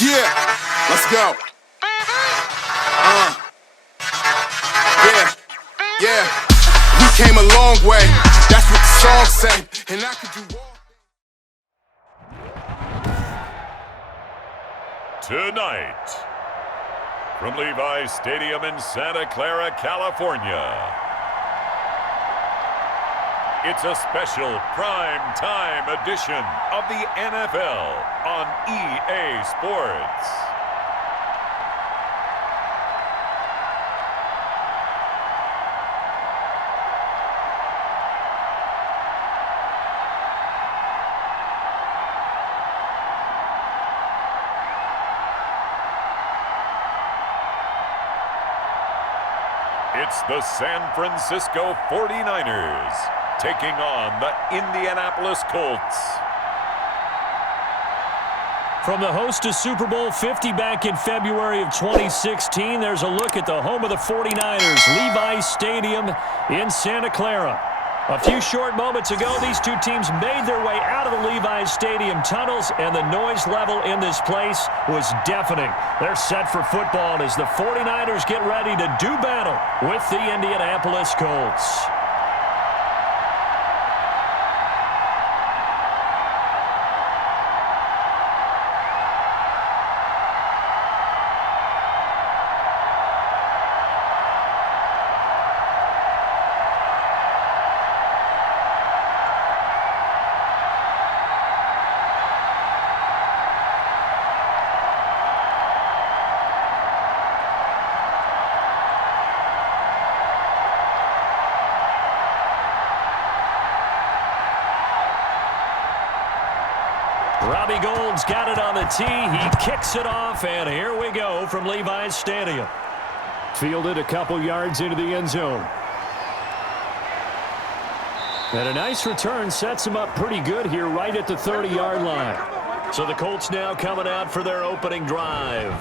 Yeah, let's go. Yeah. We came a long way. That's what the song say. And I could do all. Tonight, from Levi's Stadium in Santa Clara, California, it's a special prime time edition of the NFL on EA Sports. It's the San Francisco 49ers taking on the Indianapolis Colts. From the host to Super Bowl 50 back in February of 2016, there's a look at the home of the 49ers, Levi's Stadium in Santa Clara. A few short moments ago, these two teams made their way out of the Levi's Stadium tunnels, and the noise level in this place was deafening. They're set for football as the 49ers get ready to do battle with the Indianapolis Colts. Robbie Gould's got it on the tee. He kicks it off, and here we go from Levi's Stadium. Fielded a couple yards into the end zone. And a nice return sets him up pretty good here right at the 30-yard line. So the Colts now coming out for their opening drive.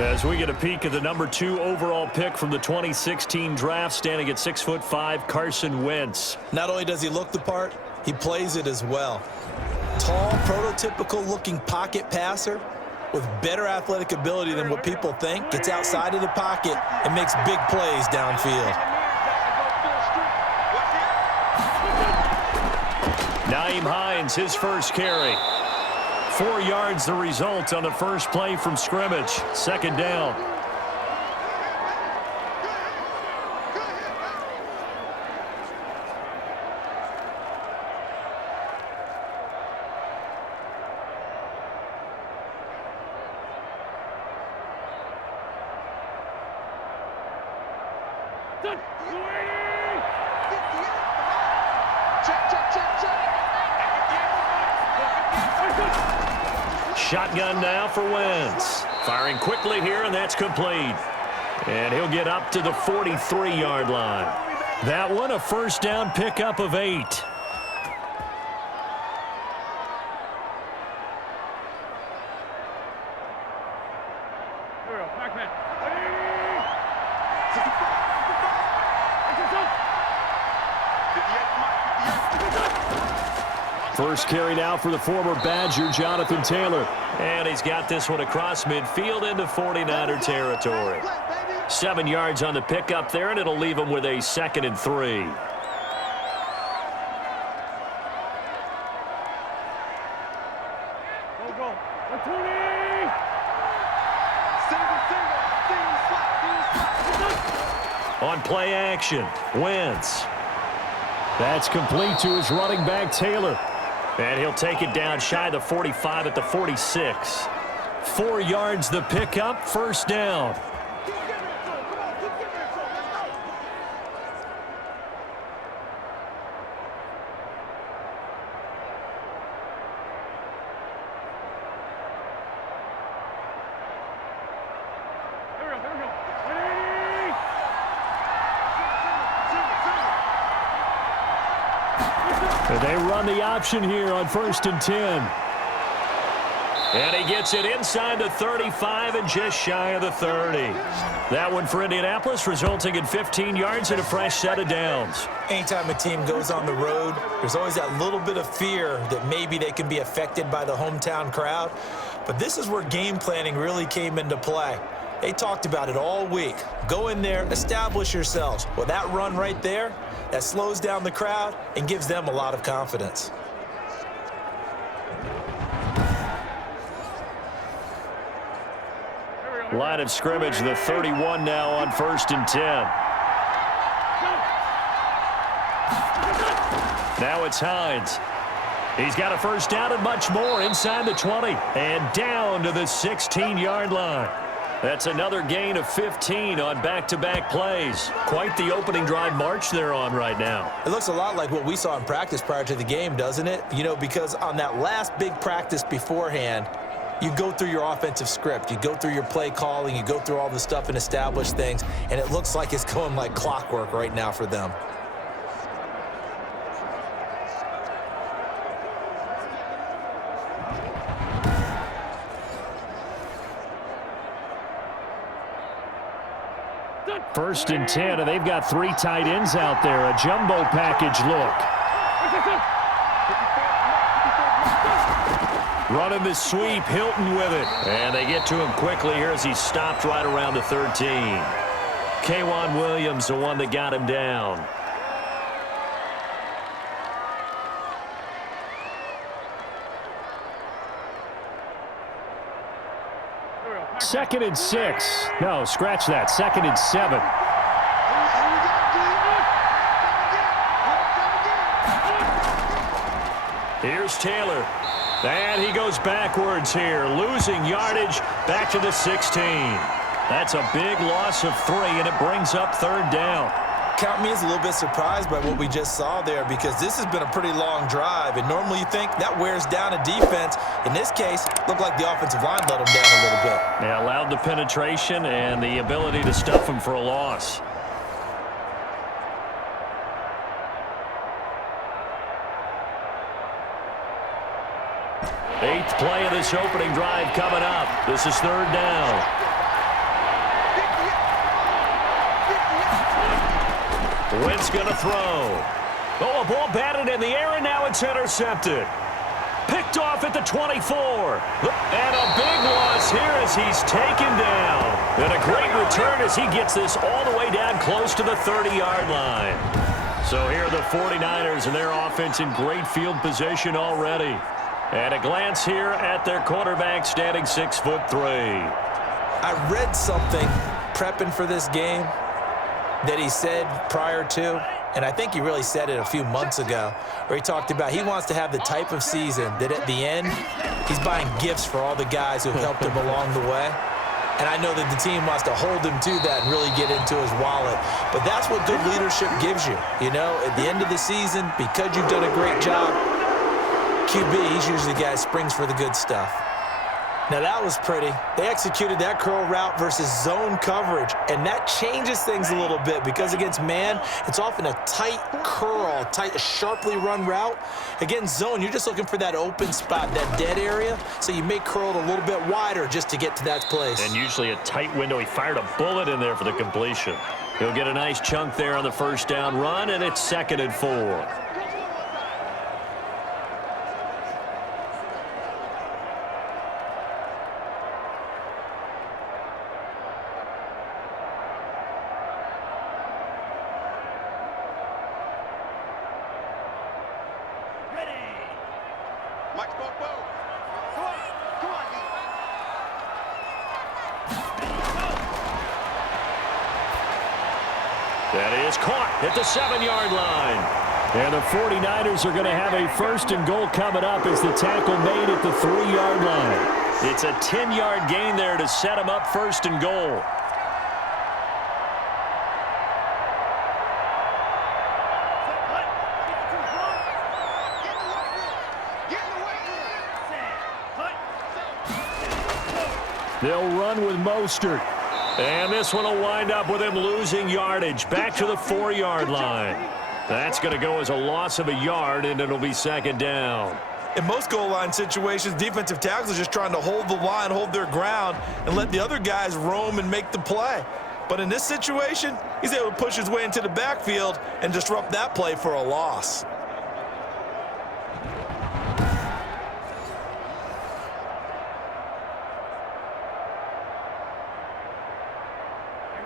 As we get a peek at the number 2 overall pick from the 2016 draft, standing at 6'5", Carson Wentz. Not only does he look the part, he plays it as well. Tall, prototypical-looking pocket passer with better athletic ability than what people think. Gets outside of the pocket and makes big plays downfield. Nyheim Hines, his first carry. 4 yards the result on the first play from scrimmage. Second down. Shotgun now for Wentz. Firing quickly here, and that's complete. And he'll get up to the 43-yard line. That one, a first down pickup of 8. First carry now for the former Badger, Jonathan Taylor. And he's got this one across midfield into 49er territory. 7 yards on the pickup there, and it'll leave him with a 2nd and 3. On play action, Wentz. That's complete to his running back, Taylor. And he'll take it down shy of the 45 at the 46. 4 yards the pickup, first down. And they run the option here on 1st and 10. And he gets it inside the 35 and just shy of the 30. That one for Indianapolis, resulting in 15 yards and a fresh set of downs. Anytime a team goes on the road, there's always that little bit of fear that maybe they can be affected by the hometown crowd. But this is where game planning really came into play. They talked about it all week. Go in there, establish yourselves. Well, that run right there, that slows down the crowd and gives them a lot of confidence. Line of scrimmage, the 31 now on 1st and 10. Now it's Hines. He's got a first down and much more inside the 20 and down to the 16-yard line. That's another gain of 15 on back-to-back plays. Quite the opening drive march they're on right now. It looks a lot like what we saw in practice prior to the game, doesn't it? You know, because on that last big practice beforehand, you go through your offensive script, you go through your play calling, you go through all the stuff and establish things, and it looks like it's going like clockwork right now for them. First and 10, and they've got 3 tight ends out there. A jumbo package look. Running the sweep, Hilton with it. And they get to him quickly here as he stopped right around the 13. K'Wan Williams, the one that got him down. Second and 6. No, scratch that. Second and 7. Here's Taylor. And he goes backwards here, losing yardage back to the 16. That's a big loss of 3, and it brings up 3rd down. Count me as a little bit surprised by what we just saw there, because this has been a pretty long drive, and normally you think that wears down a defense. In this case, looked like the offensive line let them down a little bit. Yeah, allowed the penetration and the ability to stuff him for a loss. Eighth play of this opening drive coming up. This is 3rd down. Wentz going to throw. Oh, a ball batted in the air, and now it's intercepted. Picked off at the 24. And a big loss here as he's taken down. And a great return as he gets this all the way down close to the 30-yard line. So here are the 49ers and their offense in great field position already. And a glance here at their quarterback standing 6'3". I read something prepping for this game that he said prior to, and I think he really said it a few months ago, where he talked about he wants to have the type of season that at the end, he's buying gifts for all the guys who have helped him along the way. And I know that the team wants to hold him to that and really get into his wallet. But that's what good leadership gives you. You know, at the end of the season, because you've done a great job, QB, he's usually the guy who springs for the good stuff. Now, that was pretty. They executed that curl route versus zone coverage, and that changes things a little bit because against man, it's often a tight curl, tight, sharply run route. Against zone, you're just looking for that open spot, that dead area, so you may curl it a little bit wider just to get to that place. And usually a tight window. He fired a bullet in there for the completion. He'll get a nice chunk there on the first down run, and it's 2nd and 4. That is caught at the 7-yard line. And the 49ers are going to have a 1st and goal coming up as the tackle made at the 3-yard line. It's a 10-yard gain there to set them up 1st and goal. They'll run with Mostert. And this one will wind up with him losing yardage back to the 4-yard line. That's going to go as a loss of a yard, and it'll be 2nd down. In most goal line situations, defensive tackles are just trying to hold the line, hold their ground, and let the other guys roam and make the play. But in this situation, he's able to push his way into the backfield and disrupt that play for a loss.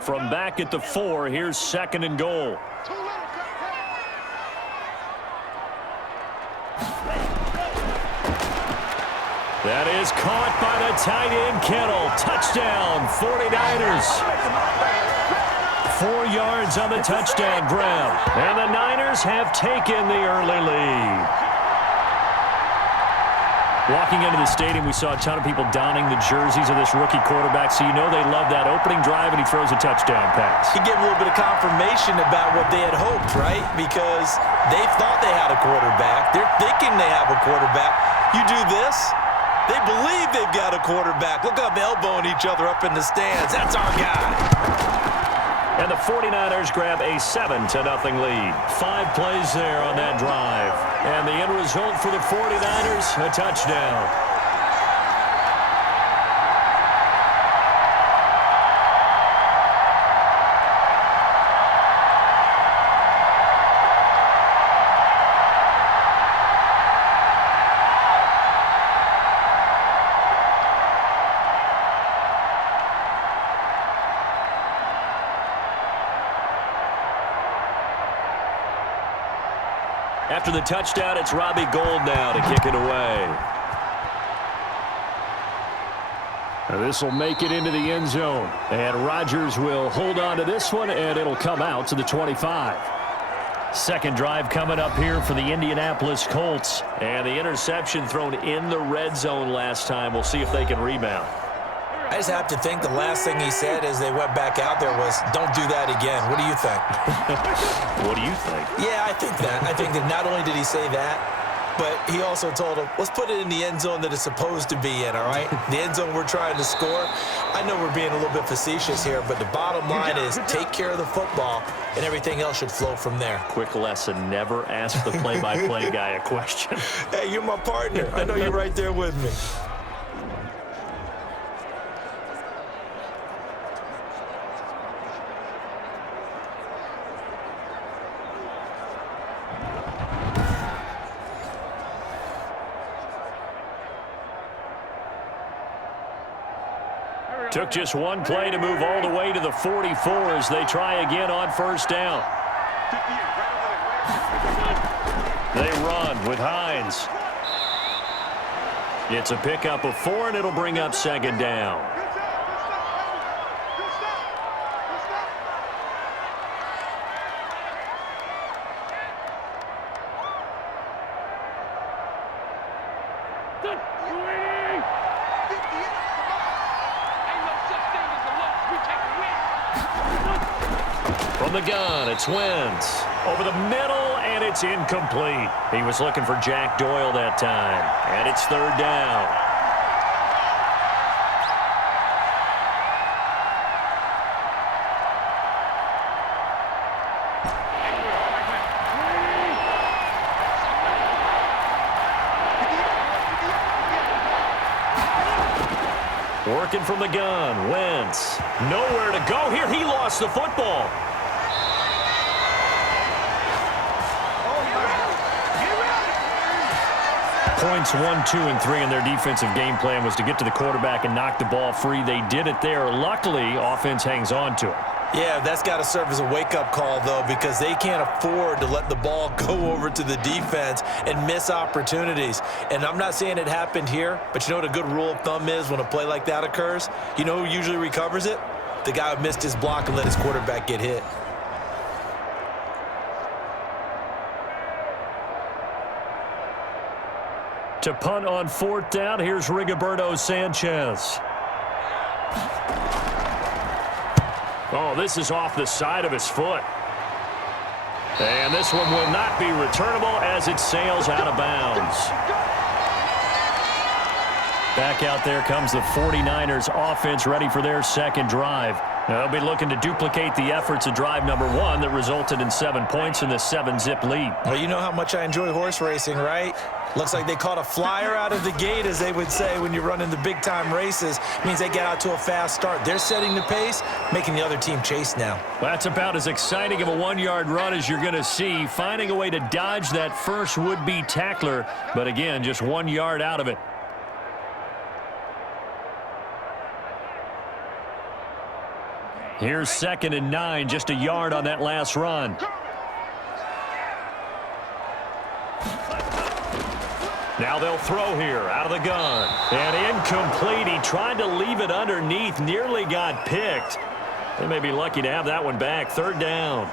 From back at the 4, here's 2nd and goal. That is caught by the tight end, Kittle. Touchdown, 49ers. 4 yards on the touchdown grab. And the Niners have taken the early lead. Walking into the stadium, we saw a ton of people donning the jerseys of this rookie quarterback, so you know they love that opening drive, and he throws a touchdown pass. He gave a little bit of confirmation about what they had hoped, right? Because they thought they had a quarterback. They're thinking they have a quarterback. You do this, they believe they've got a quarterback. Look up, elbowing each other up in the stands. That's our guy. And the 49ers grab a 7-0 lead. 5 plays there on that drive. And the end result for the 49ers, a touchdown. After the touchdown, it's Robbie Gould now to kick it away. This will make it into the end zone. And Rodgers will hold on to this one, and it'll come out to the 25. Second drive coming up here for the Indianapolis Colts. And the interception thrown in the red zone last time. We'll see if they can rebound. I just have to think the last thing he said as they went back out there was, don't do that again. What do you think? What do you think? Yeah, I think that. I think that not only did he say that, but he also told him, let's put it in the end zone that it's supposed to be in, all right? The end zone we're trying to score. I know we're being a little bit facetious here, but the bottom line is take care of the football, and everything else should flow from there. Quick lesson, never ask the play-by-play guy a question. Hey, you're my partner. I know you're right there with me. Took just one play to move all the way to the 44 as they try again on first down. They run with Hines. It's a pickup of 4, and it'll bring up second down. From the gun, it's Wentz. Over the middle, and it's incomplete. He was looking for Jack Doyle that time. And it's third down. Working from the gun, Wentz. Nowhere to go here. He lost the football. Points 1, 2, and 3 in their defensive game plan was to get to the quarterback and knock the ball free. They did it there. Luckily, offense hangs on to it. Yeah, that's got to serve as a wake-up call, though, because they can't afford to let the ball go over to the defense and miss opportunities. And I'm not saying it happened here, but you know what a good rule of thumb is when a play like that occurs? You know who usually recovers it? The guy who missed his block and let his quarterback get hit. To punt on fourth down, here's Rigoberto Sanchez. Oh, this is off the side of his foot. And this one will not be returnable as it sails out of bounds. Back out there comes the 49ers offense ready for their second drive. They'll be looking to duplicate the efforts of drive number 1 that resulted in 7 points in the 7-zip lead. Well, you know how much I enjoy horse racing, right? Looks like they caught a flyer out of the gate, as they would say when you're running the big-time races. Means they get out to a fast start. They're setting the pace, making the other team chase now. Well, that's about as exciting of a 1-yard run as you're going to see, finding a way to dodge that first would-be tackler. But again, just 1 yard out of it. Here's 2nd and 9, just a yard on that last run. Now they'll throw here, out of the gun. And incomplete. He tried to leave it underneath, nearly got picked. They may be lucky to have that one back. 3rd down.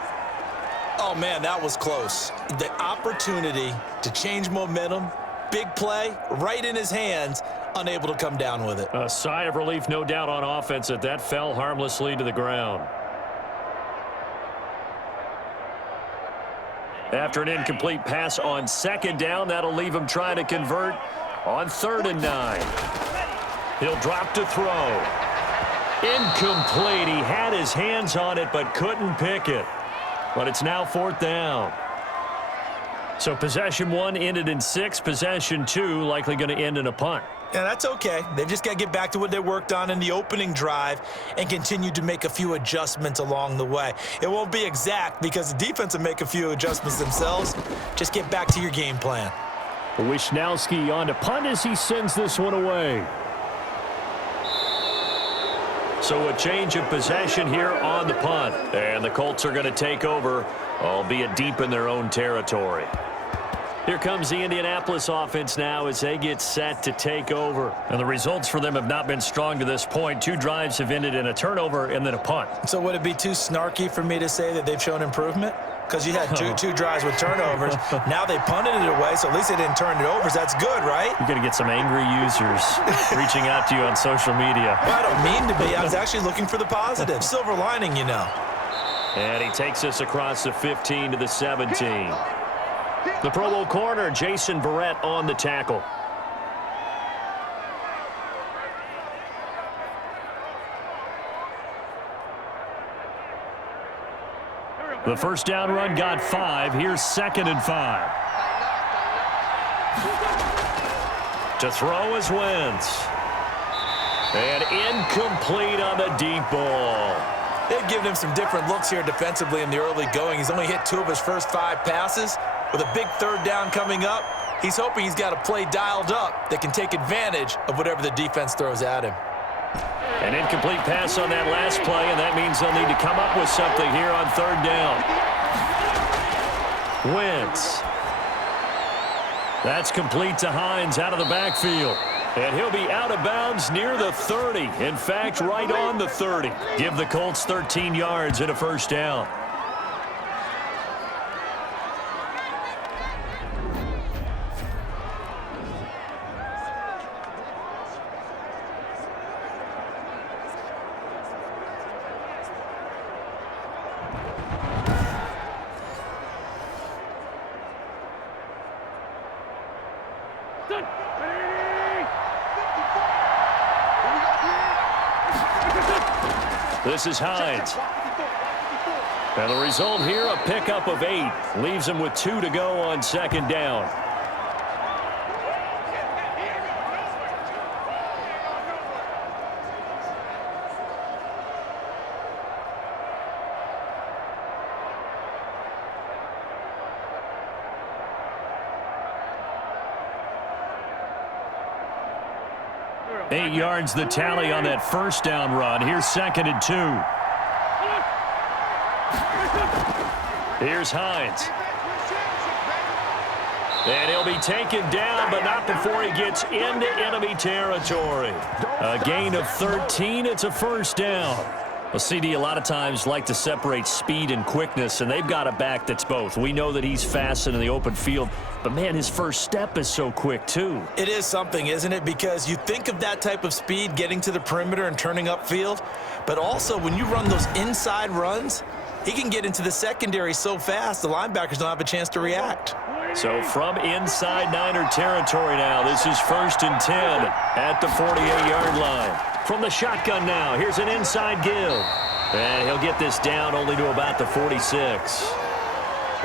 Oh, man, that was close. The opportunity to change momentum, big play, right in his hands, unable to come down with it. A sigh of relief, no doubt, on offense that fell harmlessly to the ground. After an incomplete pass on 2nd down, that'll leave him trying to convert on 3rd and 9. He'll drop to throw. Incomplete. He had his hands on it but couldn't pick it. But it's now 4th down. So possession 1 ended in 6. Possession 2 likely going to end in a punt. Yeah, that's okay. They've just got to get back to what they worked on in the opening drive and continue to make a few adjustments along the way. It won't be exact because the defense will make a few adjustments themselves. Just get back to your game plan. Wisnowski on to punt as he sends this one away. So a change of possession here on the punt. And the Colts are going to take over, albeit deep in their own territory. Here comes the Indianapolis offense now as they get set to take over. And the results for them have not been strong to this point. 2 drives have ended in a turnover and then a punt. So would it be too snarky for me to say that they've shown improvement? Because you had two drives with turnovers. Now they punted it away, so at least they didn't turn it over. So that's good, right? You're going to get some angry users reaching out to you on social media. Well, I don't mean to be. I was actually looking for the positive. Silver lining, you know. And he takes us across the 15 to the 17. The Pro Bowl corner, Jason Barrett, on the tackle. The first down run got 5. Here's 2nd and 5. To throw is Wentz. And incomplete on the deep ball. They've given him some different looks here defensively in the early going. He's only hit 2 of his first 5 passes. With a big 3rd down coming up, he's hoping he's got a play dialed up that can take advantage of whatever the defense throws at him. An incomplete pass on that last play, and that means they'll need to come up with something here on 3rd down. Wentz. That's complete to Hines out of the backfield. And he'll be out of bounds near the 30. In fact, right on the 30. Give the Colts 13 yards and a first down. This is Hines. And the result here, a pickup of 8. Leaves him with 2 to go on 2nd down. Eight yards the tally on that first down run. Here's 2nd and 2. Here's Hines. And he'll be taken down, but not before he gets into enemy territory. A gain of 13. It's a first down. Well, CD, a lot of times like to separate speed and quickness, and they've got a back that's both. We know that he's fast and in the open field, but, man, his first step is so quick, too. It is something, isn't it? Because you think of that type of speed getting to the perimeter and turning upfield, but also when you run those inside runs, he can get into the secondary so fast the linebackers don't have a chance to react. So from inside Niner territory now, this is 1st and 10 at the 48-yard line. From the shotgun now, here's an inside give. And he'll get this down only to about the 46.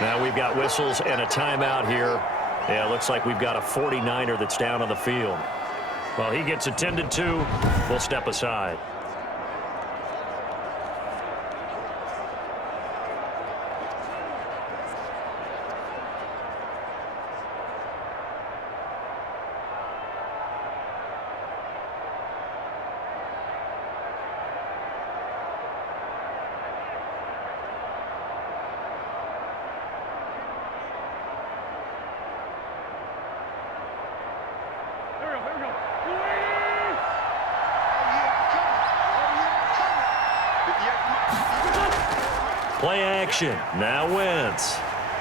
Now we've got whistles and a timeout here. Yeah, it looks like we've got a 49er that's down on the field. Well, he gets attended to. We'll step aside. Play action. Now Wentz.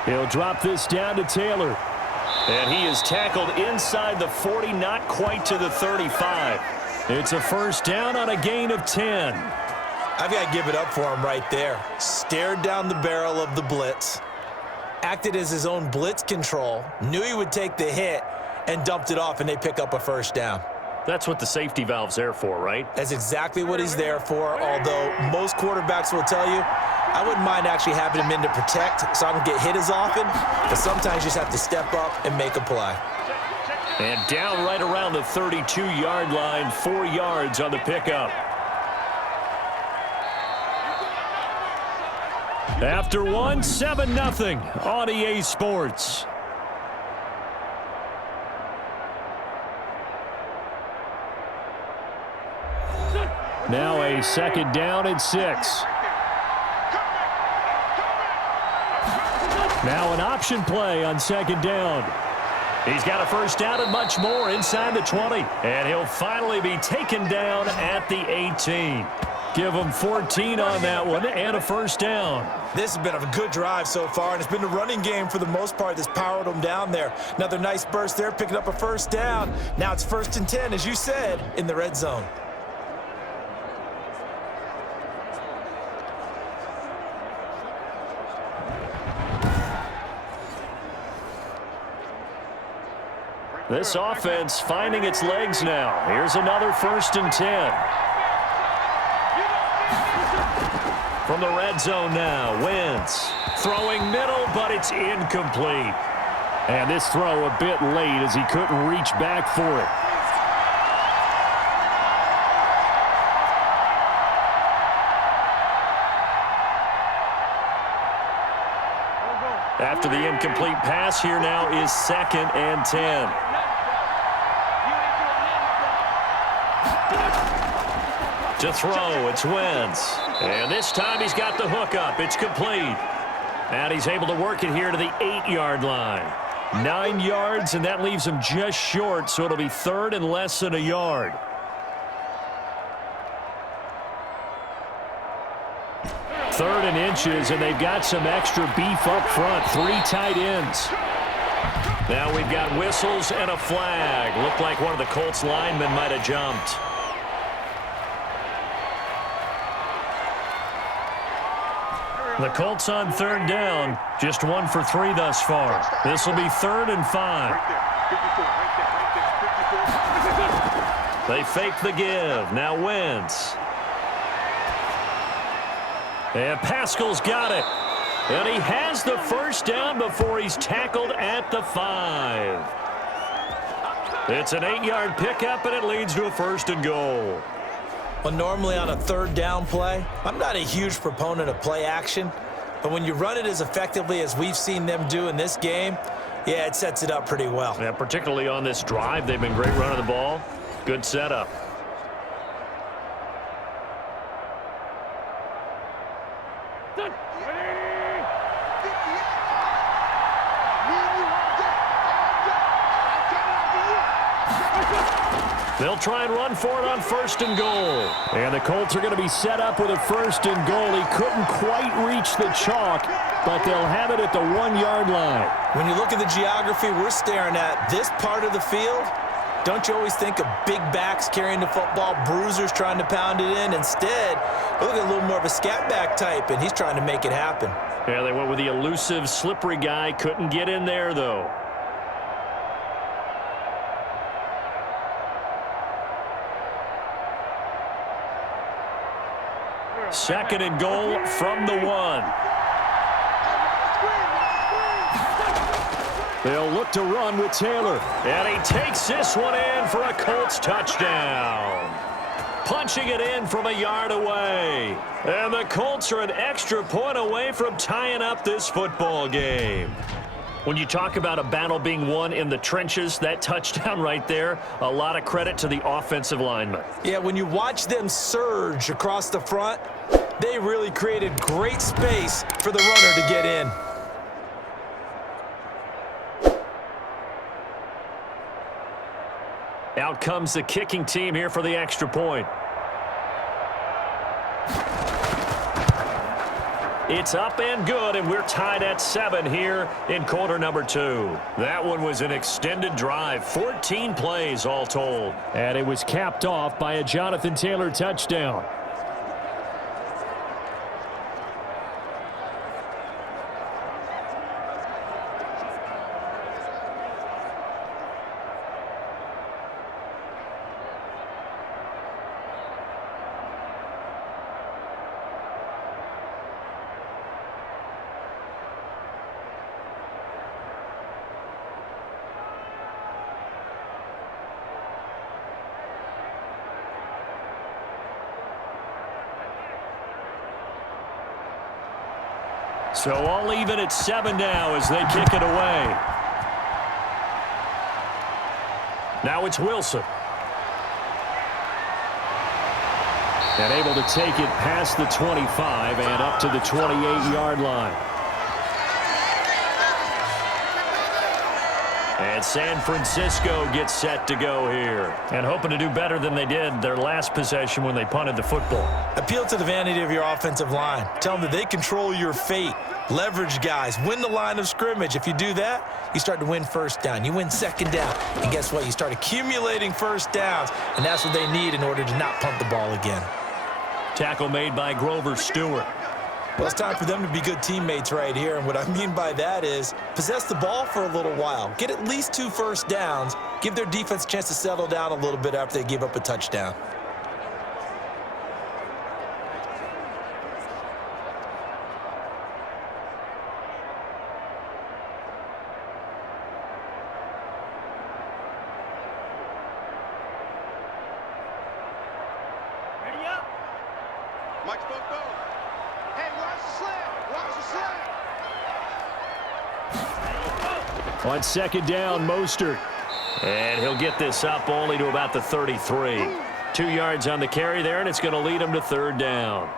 He'll drop this down to Taylor. And he is tackled inside the 40, not quite to the 35. It's a first down on a gain of 10. I've got to give it up for him right there. Stared down the barrel of the blitz, acted as his own blitz control, knew he would take the hit, and dumped it off, and they pick up a first down. That's what the safety valve's there for, right? That's exactly what he's there for, although most quarterbacks will tell you, I wouldn't mind actually having him in to protect so I don't get hit as often, but sometimes you just have to step up and make a play. And down right around the 32-yard line, 4 yards on the pickup. After one, 7-0 on EA Sports. Now a second down and 6. Now an option play on second down. He's got a first down and much more inside the 20. And he'll finally be taken down at the 18. Give him 14 on that one and a first down. This has been a good drive so far, and it's been the running game for the most part that's powered them down there. Another nice burst there, picking up a first down. Now it's 1st and 10, as you said, in the red zone. This offense finding its legs now. Here's another 1st and 10. From the red zone now, Wentz throwing middle, but it's incomplete. And this throw a bit late as he couldn't reach back for it. After the incomplete pass, here now is 2nd and 10. To throw, it's Wentz. And this time he's got the hook up. It's complete. And he's able to work it here to the 8-yard line. 9 yards, and that leaves him just short, so it'll be 3rd and less than a yard. Third and inches, and they've got some extra beef up front. 3 tight ends. Now we've got whistles and a flag. Looked like one of the Colts linemen might have jumped. The Colts on 3rd down, just 1 for 3 thus far. This will be 3rd and 5. They fake the give. Now Wentz. And Pascal's got it. And he has the first down before he's tackled at the 5. It's an 8-yard pickup, and it leads to a 1st and goal. Well, normally on a 3rd down play, I'm not a huge proponent of play action, but when you run it as effectively as we've seen them do in this game, yeah, it sets it up pretty well. Yeah, particularly on this drive, they've been great running the ball. Good setup. They'll try and run for it on 1st and goal. And the Colts are going to be set up with a 1st and goal. He couldn't quite reach the chalk, but they'll have it at the 1-yard line. When you look at the geography we're staring at, this part of the field, don't you always think of big backs carrying the football, bruisers trying to pound it in? Instead, look at a little more of a scat back type, and he's trying to make it happen. Yeah, they went with the elusive, slippery guy. Couldn't get in there, though. Second and goal from the 1. They'll look to run with Taylor. And he takes this one in for a Colts touchdown. Punching it in from a yard away. And the Colts are an extra point away from tying up this football game. When you talk about a battle being won in the trenches, that touchdown right there, a lot of credit to the offensive linemen. Yeah, when you watch them surge across the front, they really created great space for the runner to get in. Out comes the kicking team here for the extra point. It's up and good, and we're tied at 7 here in quarter number 2. That one was an extended drive, 14 plays all told. And it was capped off by a Jonathan Taylor touchdown. So all even at 7 now as they kick it away. Now it's Wilson. And able to take it past the 25 and up to the 28-yard line. And San Francisco gets set to go here. And hoping to do better than they did their last possession when they punted the football. Appeal to the vanity of your offensive line. Tell them that they control your fate. Leverage guys. Win the line of scrimmage. If you do that, you start to win first down. You win second down. And guess what? You start accumulating first downs. And that's what they need in order to not punt the ball again. Tackle made by Grover Stewart. Well, it's time for them to be good teammates right here. And what I mean by that is possess the ball for a little while. Get at least 2 first downs. Give their defense a chance to settle down a little bit after they give up a touchdown. On second down, Mostert. And he'll get this up only to about the 33. 2 yards on the carry there, and it's going to lead him to third down.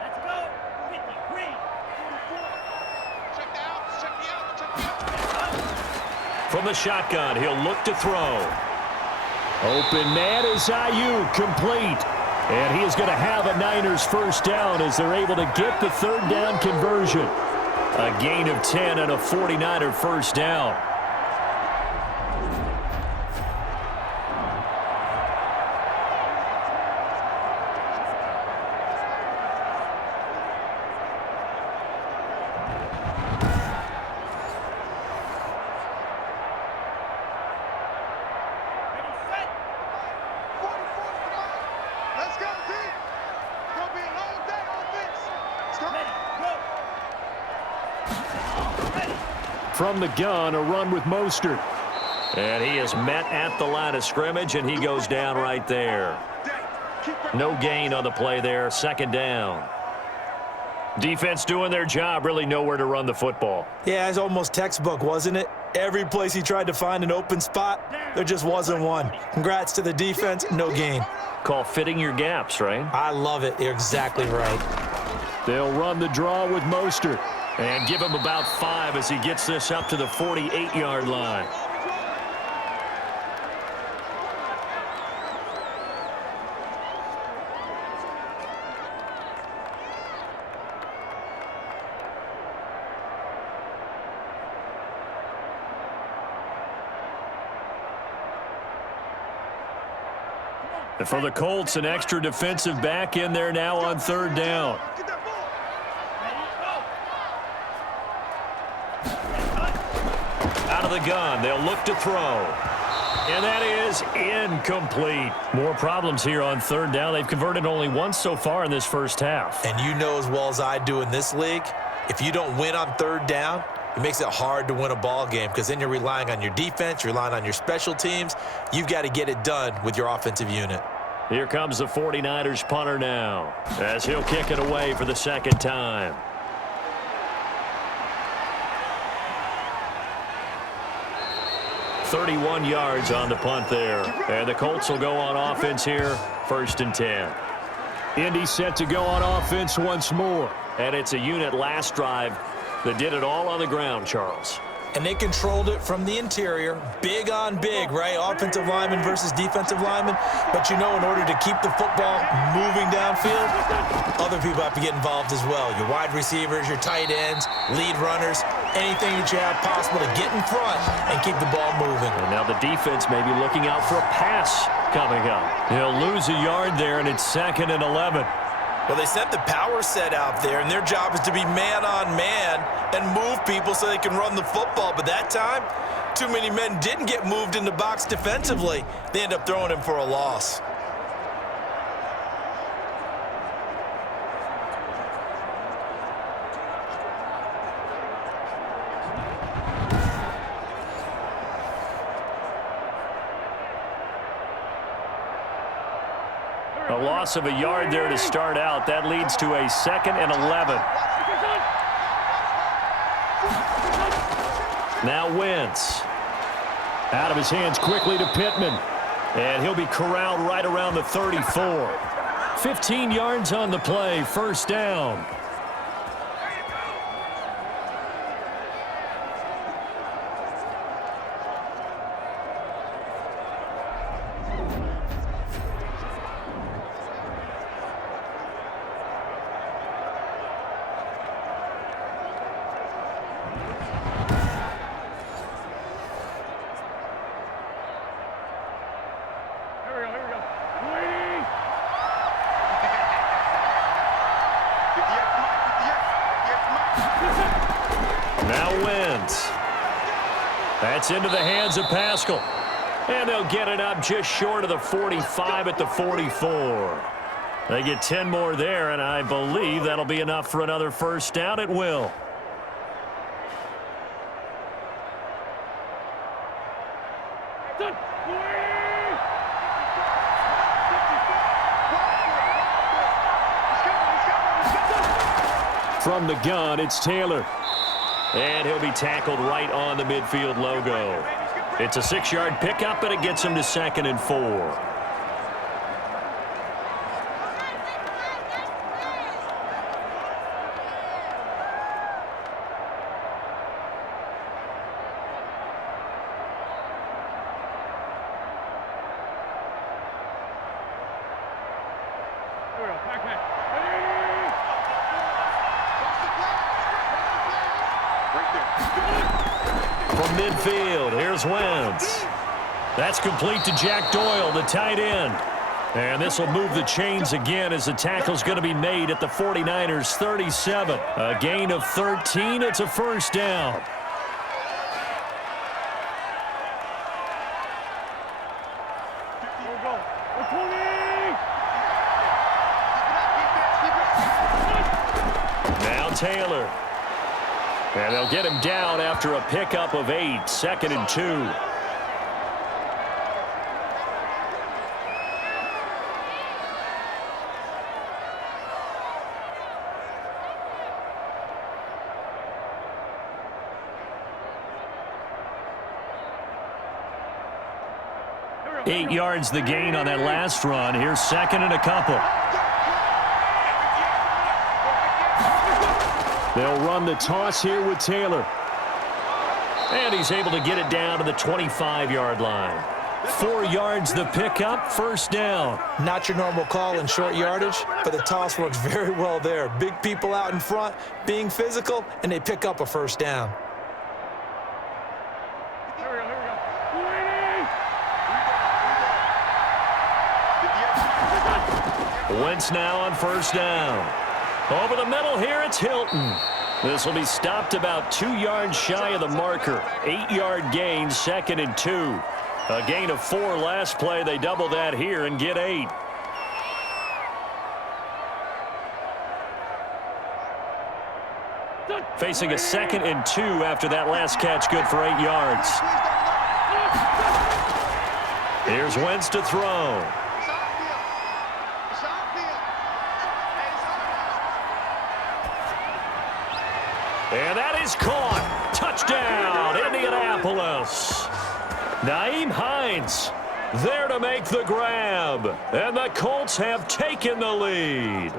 Let's go. 53. From the shotgun, he'll look to throw. Open man is Ayuk, complete. And he is going to have a Niners first down as they're able to get the third down conversion. A gain of 10 and a 49er first down. From the gun, a run with Mostert. And he is met at the line of scrimmage, and he goes down right there. No gain on the play there, second down. Defense doing their job, really nowhere to run the football. Yeah, it's almost textbook, wasn't it? Every place he tried to find an open spot, there just wasn't one. Congrats to the defense, no gain. Call fitting your gaps, right? I love it. You're exactly right. They'll run the draw with Mostert. And give him about 5 as he gets this up to the 48-yard line. And for the Colts, an extra defensive back in there now on third down. Out of the gun, they'll look to throw. And that is incomplete. More problems here on third down. They've converted only once so far in this first half. And you know as well as I do in this league, if you don't win on third down, it makes it hard to win a ball game because then you're relying on your defense, you're relying on your special teams. You've got to get it done with your offensive unit. Here comes the 49ers punter now as he'll kick it away for the second time. .31 yards on the punt there. And the Colts will go on offense here, 1st and 10. Indy set to go on offense once more. And it's a unit last drive that did it all on the ground, Charles. And they controlled it from the interior, big on big, right? Offensive lineman versus defensive lineman. But you know, in order to keep the football moving downfield, other people have to get involved as well. Your wide receivers, your tight ends, lead runners, anything that you have possible to get in front and keep the ball moving. And now the defense may be looking out for a pass coming up. He'll lose a yard there, and it's 2nd and 11. Well, they sent the power set out there, and their job is to be man-on-man and move people so they can run the football. But that time, too many men didn't get moved in the box defensively. They end up throwing him for a loss. A loss of a yard there to start out. That leads to a 2nd and 11. Now Wentz. Out of his hands quickly to Pittman. And he'll be corralled right around the 34. 15 yards on the play, 1st down. Now Wentz. That's into the hands of Pascal. And they'll get it up just short of the 45 at the 44. They get 10 more there, and I believe that'll be enough for another 1st down. It will. From the gun, it's Taylor. And he'll be tackled right on the midfield logo. It's a 6-yard pickup, and it gets him to 2nd and 4. From midfield, here's Wentz. That's complete to Jack Doyle, the tight end. And this will move the chains again as the tackle's going to be made at the 49ers' 37. A gain of 13. It's a 1st down. Now Taylor. And they'll get him down after a pickup of 8, 2nd and 2. Eight yards the gain on that last run. Here's 2nd and a couple. They'll run the toss here with Taylor. And he's able to get it down to the 25-yard line. 4 yards the pickup, 1st down. Not your normal call in short yardage, but the toss works very well there. Big people out in front, being physical, and they pick up a 1st down. Wentz now on 1st down. Over the middle here, it's Hilton. This will be stopped about 2 yards shy of the marker. 8-yard gain, 2nd and 2. A gain of 4 last play. They double that here and get 8. Facing a 2nd and 2 after that last catch, good for 8 yards. Here's Wentz to throw. And that is caught. Touchdown, Indianapolis. Nyheim Hines there to make the grab. And the Colts have taken the lead.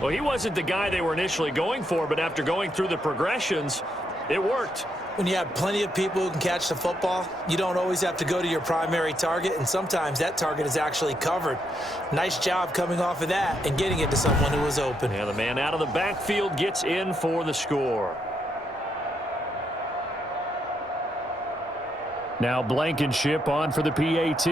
Well, he wasn't the guy they were initially going for, but after going through the progressions, It worked. When you have plenty of people who can catch the football, you don't always have to go to your primary target, and sometimes that target is actually covered. Nice job coming off of that and getting it to someone who was open. And the man out of the backfield gets in for the score. Now Blankenship on for the PAT.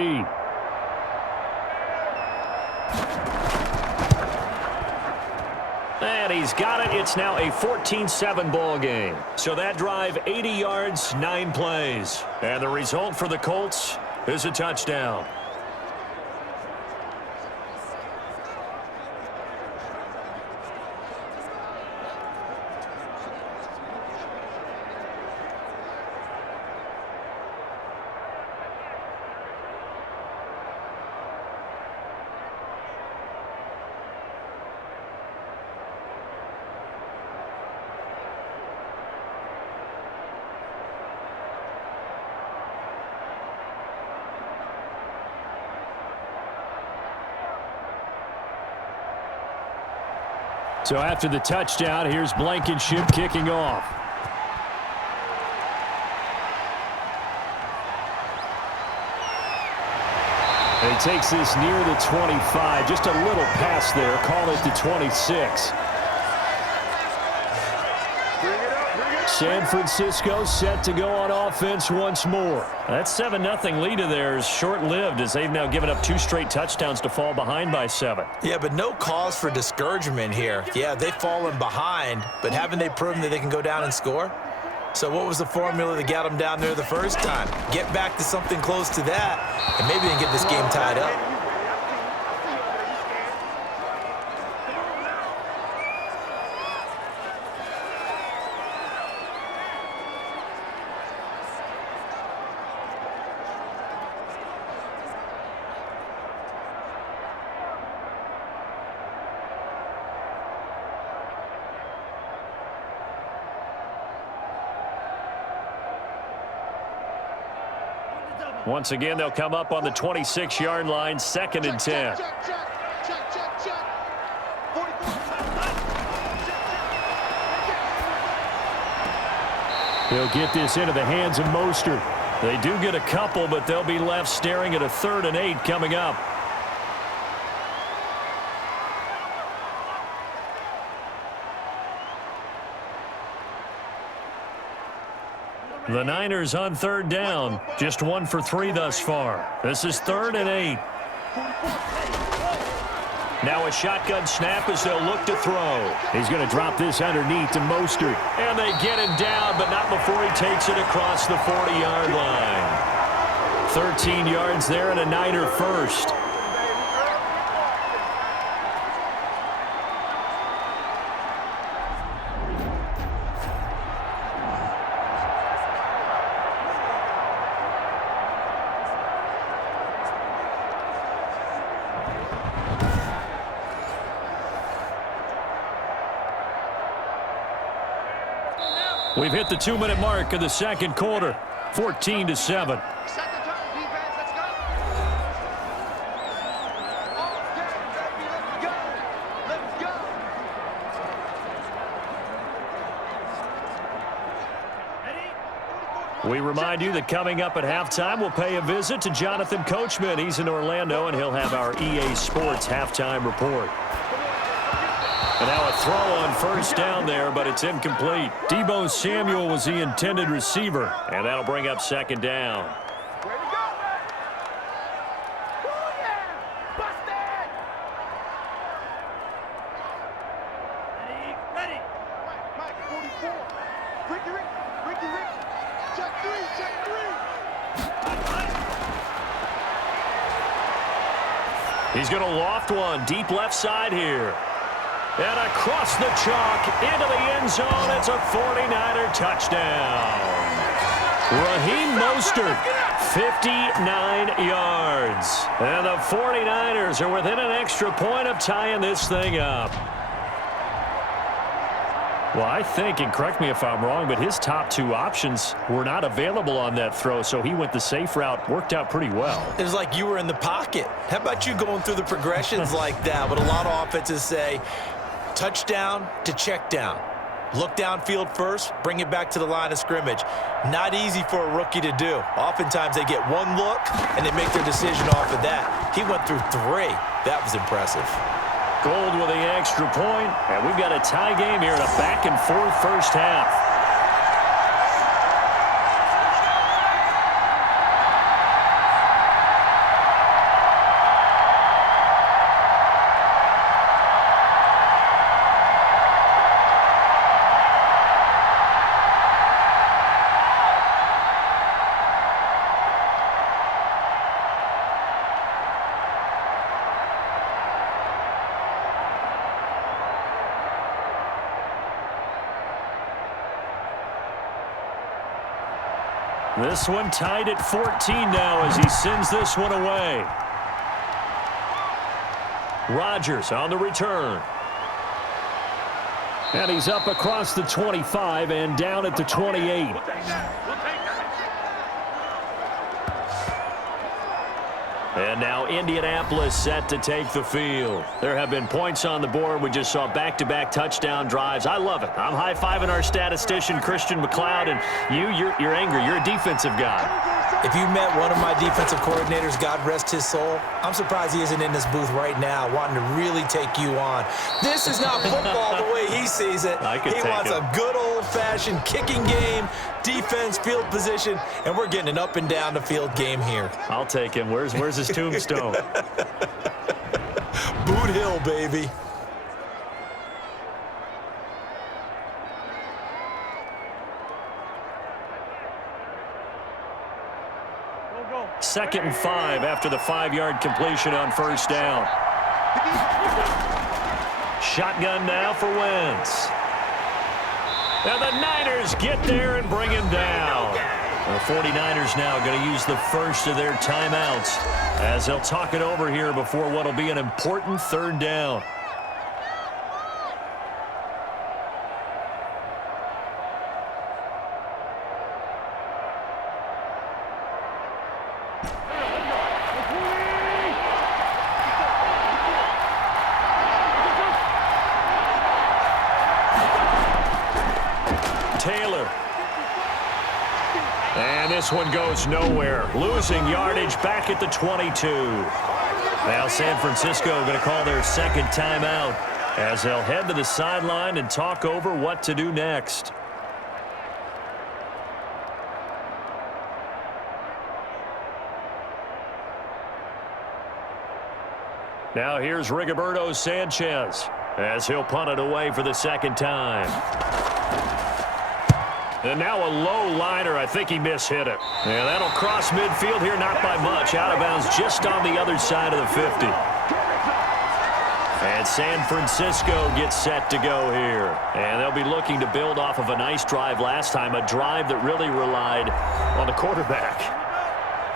And he's got it. It's now a 14-7 ball game. So that drive, 80 yards, 9 plays. And the result for the Colts is a touchdown. So after the touchdown, here's Blankenship kicking off. And he takes this near the 25. Just a little pass there. Call it the 26. San Francisco set to go on offense once more. That 7-0 lead of theirs short-lived as they've now given up 2 straight touchdowns to fall behind by 7. Yeah, but no cause for discouragement here. Yeah, they've fallen behind, but haven't they proven that they can go down and score? So what was the formula that got them down there the first time? Get back to something close to that, and maybe they can get this game tied up. Once again, they'll come up on the 26-yard line, 2nd and 10. He'll get this into the hands of Mostert. They do get a couple, but they'll be left staring at a 3rd and 8 coming up. The Niners on 3rd down. Just 1 for 3 thus far. This is 3rd and 8. Now a shotgun snap as they'll look to throw. He's going to drop this underneath to Mostert. And they get him down, but not before he takes it across the 40-yard line. 13 yards there and a Niner first. We've hit the 2-minute mark of the 2nd quarter, 14-7. We remind you that coming up at halftime, we'll pay a visit to Jonathan Coachman. He's in Orlando, and he'll have our EA Sports halftime report. And now a throw on 1st down there, but it's incomplete. Deebo Samuel was the intended receiver, and that'll bring up 2nd down. He's going to loft one deep left side here. And across the chalk, into the end zone, it's a 49er touchdown. Raheem Mostert, 59 yards. And the 49ers are within an extra point of tying this thing up. Well, I think, and correct me if I'm wrong, but his top 2 options were not available on that throw, so he went the safe route. Worked out pretty well. It was like you were in the pocket. How about you going through the progressions like that? But a lot of offenses say, touchdown to check down. Look downfield first, bring it back to the line of scrimmage. Not easy for a rookie to do. Oftentimes they get one look, and they make their decision off of that. He went through 3. That was impressive. Gold with the extra point, and we've got a tie game here in a back-and-forth first half. This one tied at 14 now as he sends this one away. Rodgers on the return. And he's up across the 25 and down at the 28. And now Indianapolis set to take the field. There have been points on the board. We just saw back-to-back touchdown drives. I love it. I'm high-fiving our statistician, Christian McLeod, and you're angry. You're a defensive guy. If you met one of my defensive coordinators, God rest his soul, I'm surprised he isn't in this booth right now wanting to really take you on. This is not football the way he sees it. He wants a good old-fashioned kicking game, defense, field position, and we're getting an up and down the field game here. I'll take him. Where's his tombstone? Boot Hill, baby. Second and 5 after the 5-yard completion on first down. Shotgun now for Wentz. And the Niners get there and bring him down. The 49ers now going to use the first of their timeouts as they'll talk it over here before what will be an important third down. Taylor. And this one goes nowhere. Losing yardage back at the 22. Now San Francisco going to call their second timeout as they'll head to the sideline and talk over what to do next. Now here's Rigoberto Sanchez as he'll punt it away for the second time. And now a low liner. I think he mishit it. Yeah, that'll cross midfield here, not by much. Out of bounds just on the other side of the 50. And San Francisco gets set to go here. And they'll be looking to build off of a nice drive last time, a drive that really relied on the quarterback.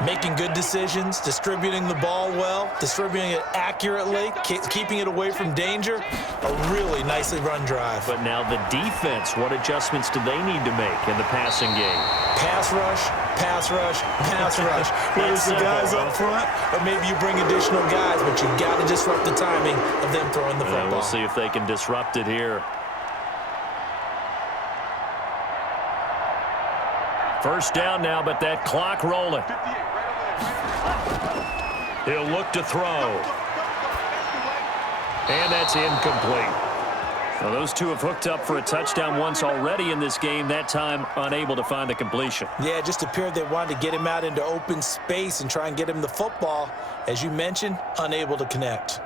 Making good decisions, distributing the ball well, distributing it accurately, keeping it away from danger. A really nicely run drive. But now the defense, what adjustments do they need to make in the passing game? Pass rush, pass rush, pass rush. Whether it's the guys up front or maybe you bring additional guys, but you've got to disrupt the timing of them throwing the football. We'll see if they can disrupt it here. First down now, but that clock rolling. He'll look to throw. And that's incomplete. Well, those two have hooked up for a touchdown once already in this game, that time unable to find the completion. Yeah, it just appeared they wanted to get him out into open space and try and get him the football. As you mentioned, unable to connect.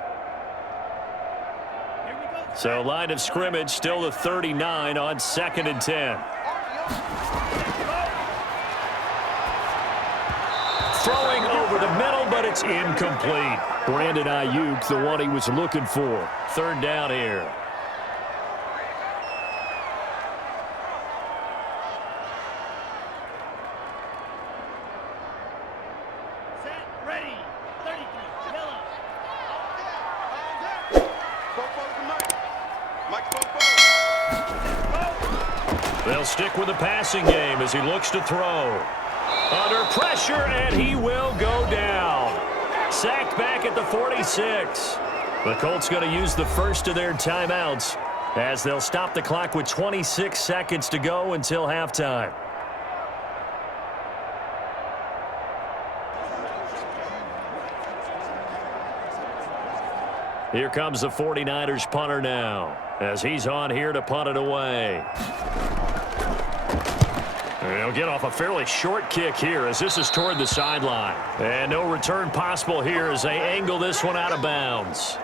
So line of scrimmage still the 39 on 2nd and 10. Throwing over the middle, but it's incomplete. Brandon Ayuk, the one he was looking for. Third down here. Set, ready. 33, yellow. They'll stick with the passing game as he looks to throw. Under pressure, and he will go down. Sacked back at the 46. The Colts going to use the first of their timeouts as they'll stop the clock with 26 seconds to go until halftime. Here comes the 49ers punter now, as he's on here to punt it away. He'll get off a fairly short kick here as this is toward the sideline. And no return possible here as they angle this one out of bounds.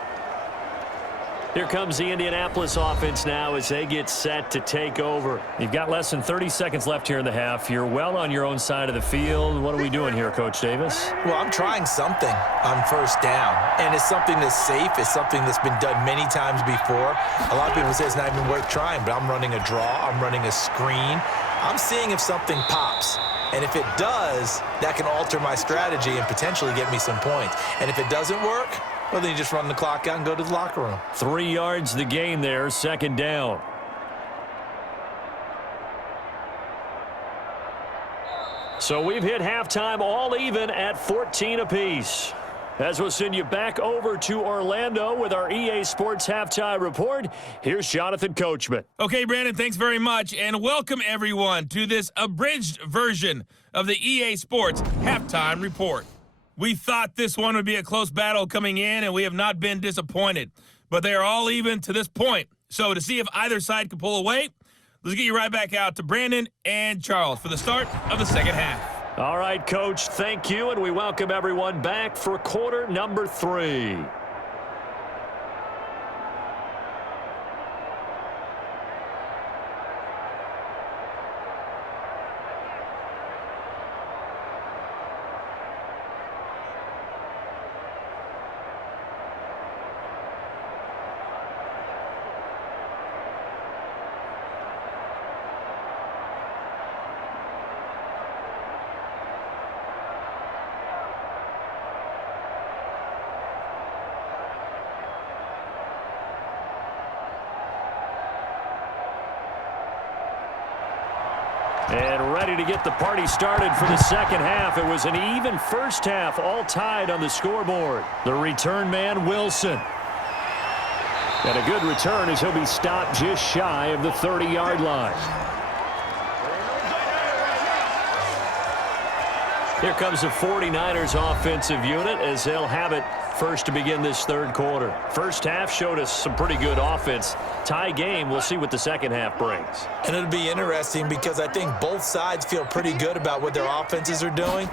Here comes the Indianapolis offense now as they get set to take over. You've got less than 30 seconds left here in the half. You're well on your own side of the field. What are we doing here, Coach Davis? Well, I'm trying something on first down, and it's something that's safe. It's something that's been done many times before. A lot of people say it's not even worth trying, but I'm running a draw. I'm running a screen. I'm seeing if something pops. And if it does, that can alter my strategy and potentially get me some points. And if it doesn't work, well, then you just run the clock out and go to the locker room. 3 yards the gain there, second down. So we've hit halftime all even at 14 apiece. As we'll send you back over to Orlando with our EA Sports Halftime Report, here's Jonathan Coachman. Okay, Brandon, thanks very much, and welcome everyone to this abridged version of the EA Sports Halftime Report. We thought this one would be a close battle coming in, and we have not been disappointed. But they are all even to this point. So to see if either side can pull away, let's get you right back out to Brandon and Charles for the start of the second half. All right, Coach, thank you, and we welcome everyone back for quarter number 3. And ready to get the party started for the second half. It was an even first half, all tied on the scoreboard. The return man, Wilson. And a good return as he'll be stopped just shy of the 30-yard line. Here comes the 49ers offensive unit as they'll have it first to begin this third quarter. First half showed us some pretty good offense. Tie game, we'll see what the second half brings. And it'll be interesting because I think both sides feel pretty good about what their offenses are doing.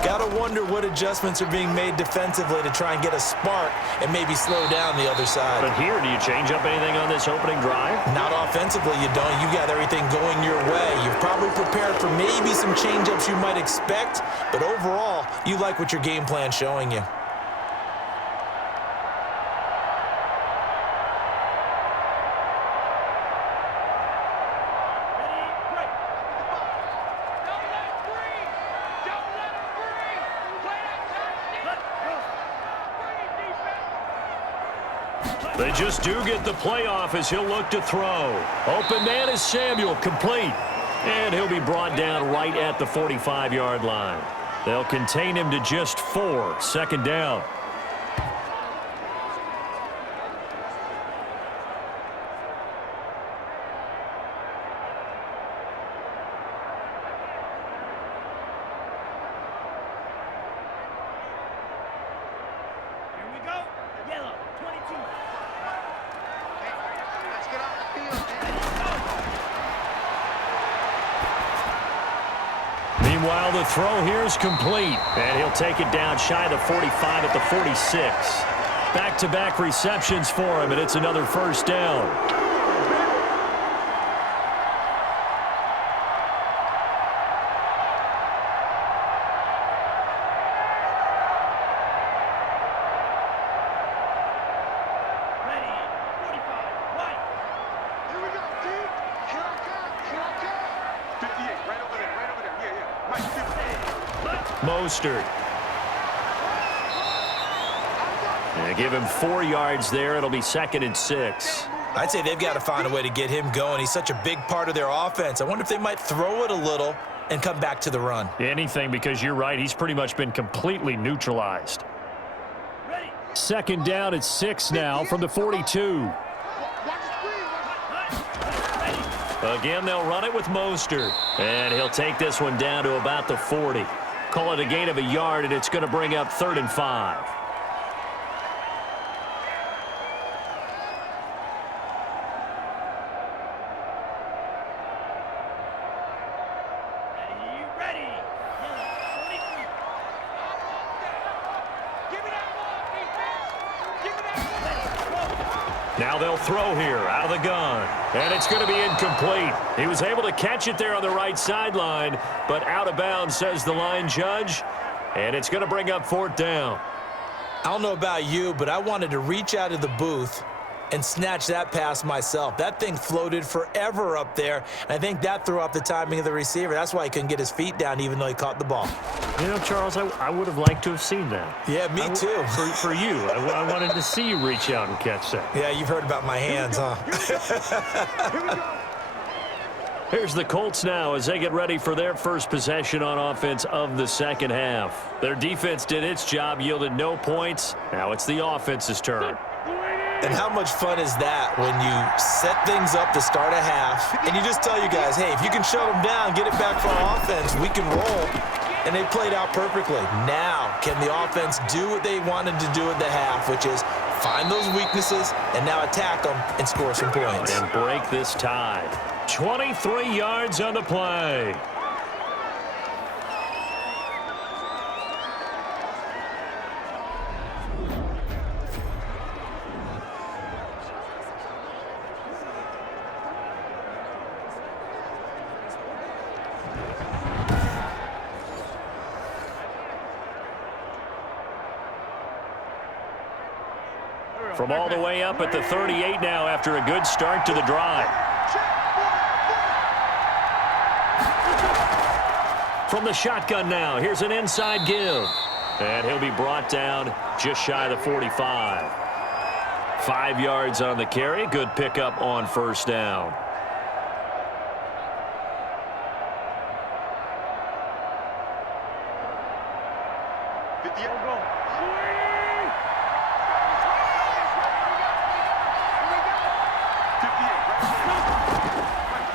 Got to wonder what adjustments are being made defensively to try and get a spark and maybe slow down the other side. But here, do you change up anything on this opening drive? Not offensively, you don't. You got everything going your way. You're probably prepared for maybe some change-ups you might expect, but overall, you like what your game plan's showing you. They just do get the playoff as he'll look to throw. Open man is Samuel, complete. And he'll be brought down right at the 45-yard line. They'll contain him to just 4, second down. Here we go. Yellow, 22. Let's get off the field. Meanwhile, the throw here is complete. And he'll take it down shy of the 45 at the 46. Back-to-back receptions for him, and it's another first down. Ready, 45, right. Here we go, deep. Here I come. 58, right over there, right over there. Yeah. Mike, 50. Mostert. And give him 4 yards there. It'll be 2nd and 6. I'd say they've got to find a way to get him going. He's such a big part of their offense. I wonder if they might throw it a little and come back to the run. Anything, because you're right. He's pretty much been completely neutralized. Ready. Second down at 6 now from the 42. Watch the screen. Again, they'll run it with Mostert. And he'll take this one down to about the 40. Call it a gain of a yard, and it's going to bring up 3rd and 5. Ready. Give me that ball, defense. Give me that ball. Now they'll throw here out of the gun. And it's going to be incomplete. He was able to catch it there on the right sideline, but out of bounds, says the line judge. And it's going to bring up 4th down. I don't know about you, but I wanted to reach out of the booth and snatch that pass myself. That thing floated forever up there, and I think that threw off the timing of the receiver. That's why he couldn't get his feet down even though he caught the ball. You know, Charles, I would have liked to have seen that. Yeah, me too. For you. I wanted to see you reach out and catch that. Yeah, you've heard about my hands, huh? Here we go. Here's the Colts now as they get ready for their first possession on offense of the second half. Their defense did its job, yielded no points. Now it's the offense's turn. And how much fun is that when you set things up to start a half and you just tell you guys, hey, if you can shut them down, get it back for our offense, we can roll. And they played out perfectly. Now, can the offense do what they wanted to do at the half, which is find those weaknesses and now attack them and score some points. And break this tie. 23 yards on the play. From all the way up at the 38 now after a good start to the drive. From the shotgun now, here's an inside give. And he'll be brought down just shy of the 45. 5 yards on the carry. Good pickup on 1st down.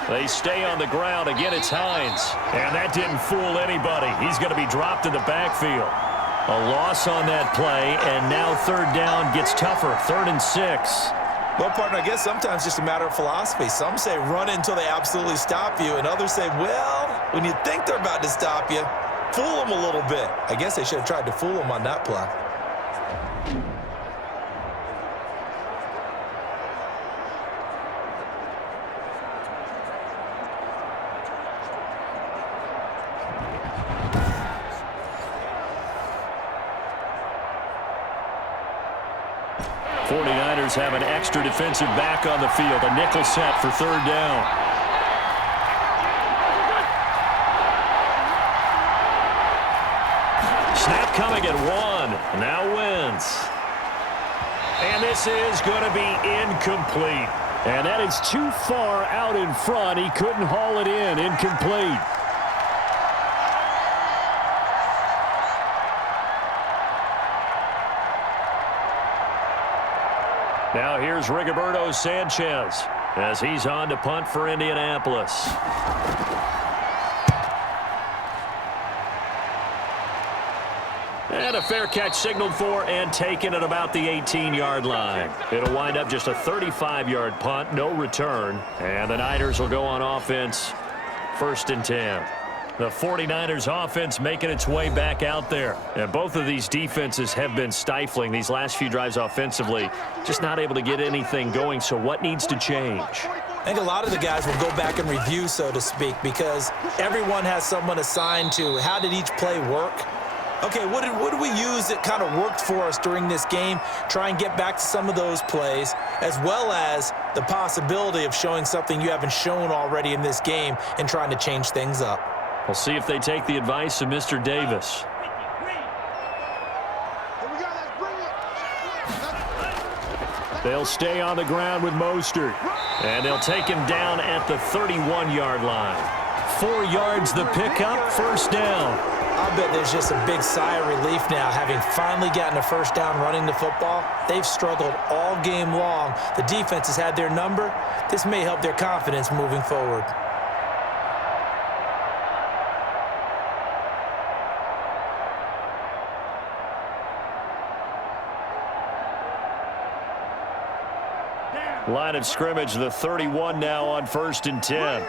They stay on the ground. Again, it's Hines. And that didn't fool anybody. He's going to be dropped in the backfield. A loss on that play, and now 3rd down gets tougher. 3rd and 6. Well, partner, I guess sometimes just a matter of philosophy. Some say run until they absolutely stop you, and others say, well, when you think they're about to stop you, fool them a little bit. I guess they should have tried to fool them on that play. Have an extra defensive back on the field. A nickel set for 3rd down. Snap coming at 1. Now wins. And this is going to be incomplete. And that is too far out in front. He couldn't haul it in. Incomplete. Now here's Rigoberto Sanchez as he's on to punt for Indianapolis. And a fair catch signaled for and taken at about the 18-yard line. It'll wind up just a 35-yard punt, no return. And the Niners will go on offense, 1st and 10. The 49ers offense making its way back out there. And both of these defenses have been stifling these last few drives offensively. Just not able to get anything going. So what needs to change? I think a lot of the guys will go back and review, so to speak, because everyone has someone assigned to how did each play work. Okay, what did we use that kind of worked for us during this game? Try and get back to some of those plays, as well as the possibility of showing something you haven't shown already in this game and trying to change things up. We'll see if they take the advice of Mr. Davis. They'll stay on the ground with Mostert. And they'll take him down at the 31-yard line. 4 yards the pickup, first down. I bet there's just a big sigh of relief now, having finally gotten a first down running the football. They've struggled all game long. The defense has had their number. This may help their confidence moving forward. Line of scrimmage, the 31 now on 1st and 10.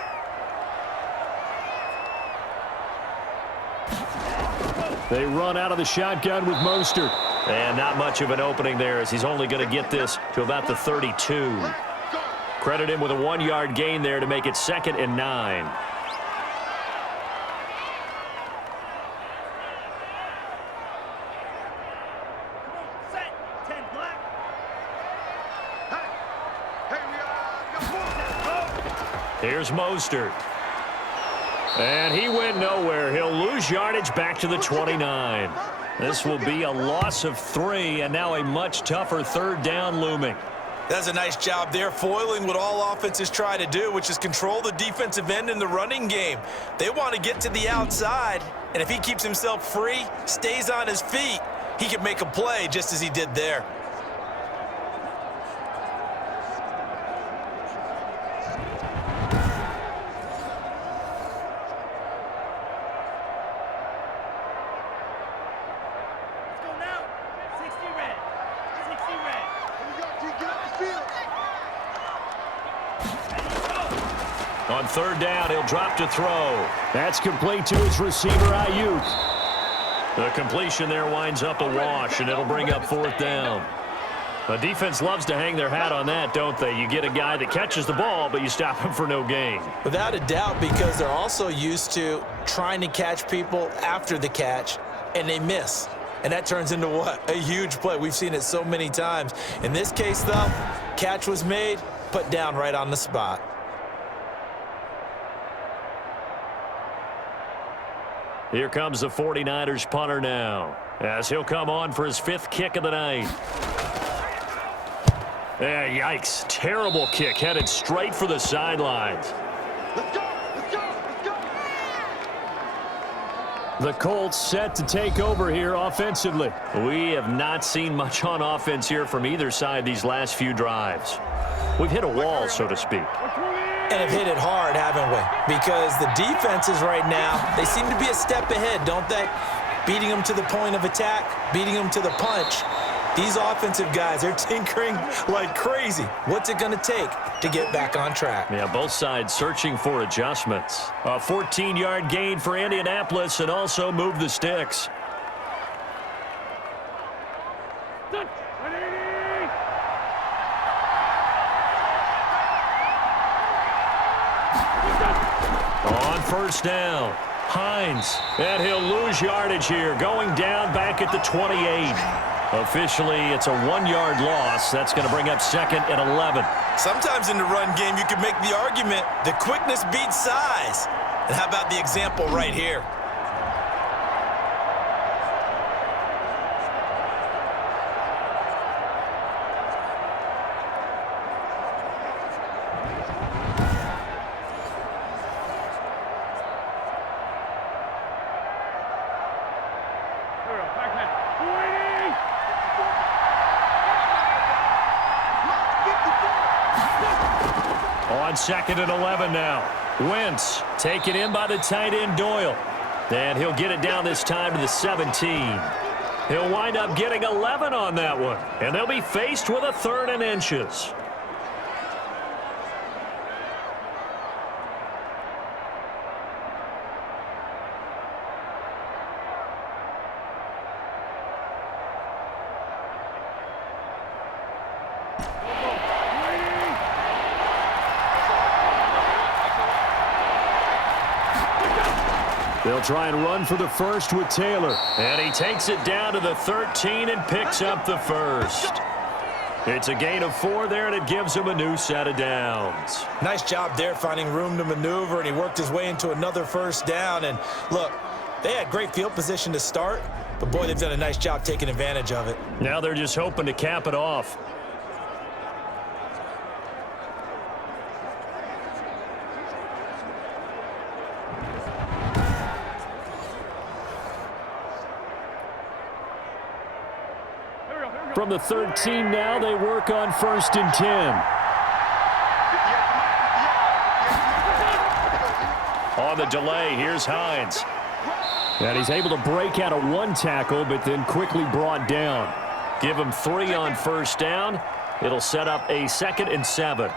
They run out of the shotgun with Mostert. And not much of an opening there, as he's only going to get this to about the 32. Credit him with a 1-yard gain there to make it 2nd and 9. Here's Mostert. And he went nowhere. He'll lose yardage back to the 29. This will be a loss of 3, and now a much tougher 3rd down looming. That's a nice job there, foiling what all offenses try to do, which is control the defensive end in the running game. They want to get to the outside, and if he keeps himself free, stays on his feet, he can make a play just as he did there. On 3rd down, he'll drop to throw. That's complete to his receiver, Ayuk. The completion there winds up a wash, and it'll bring up 4th down. The defense loves to hang their hat on that, don't they? You get a guy that catches the ball, but you stop him for no gain. Without a doubt, because they're also used to trying to catch people after the catch, and they miss. And that turns into what? A huge play. We've seen it so many times. In this case, though, catch was made, put down right on the spot. Here comes the 49ers punter now, as he'll come on for his 5th kick of the night. Yeah, yikes. Terrible kick, headed straight for the sidelines. Let's go! Let's go! Let's go! The Colts set to take over here offensively. We have not seen much on offense here from either side these last few drives. We've hit a wall, so to speak. And have hit it hard, haven't we? Because the defenses right now, they seem to be a step ahead, don't they? Beating them to the point of attack, beating them to the punch. These offensive guys are tinkering like crazy. What's it going to take to get back on track? Yeah, both sides searching for adjustments. A 14-yard gain for Indianapolis, and also move the sticks. On 1st down, Hines, and he'll lose yardage here, going down back at the 28. Officially, it's a 1-yard loss. That's going to bring up 2nd and 11. Sometimes in the run game, you can make the argument that quickness beats size. And how about the example right here? On 2nd and 11 now. Wentz taken in by the tight end Doyle. And he'll get it down this time to the 17. He'll wind up getting 11 on that one. And they'll be faced with a 3rd and inches. They'll try and run for the 1st with Taylor. And he takes it down to the 13 and picks up the 1st. It's a gain of 4 there, and it gives him a new set of downs. Nice job there finding room to maneuver, and he worked his way into another 1st down. And look, they had great field position to start, but boy, they've done a nice job taking advantage of it. Now they're just hoping to cap it off. From the 13 now, they work on 1st and 10. On the delay, here's Hines. And he's able to break out of one tackle, but then quickly brought down. Give him 3 on 1st down. It'll set up a 2nd and 7.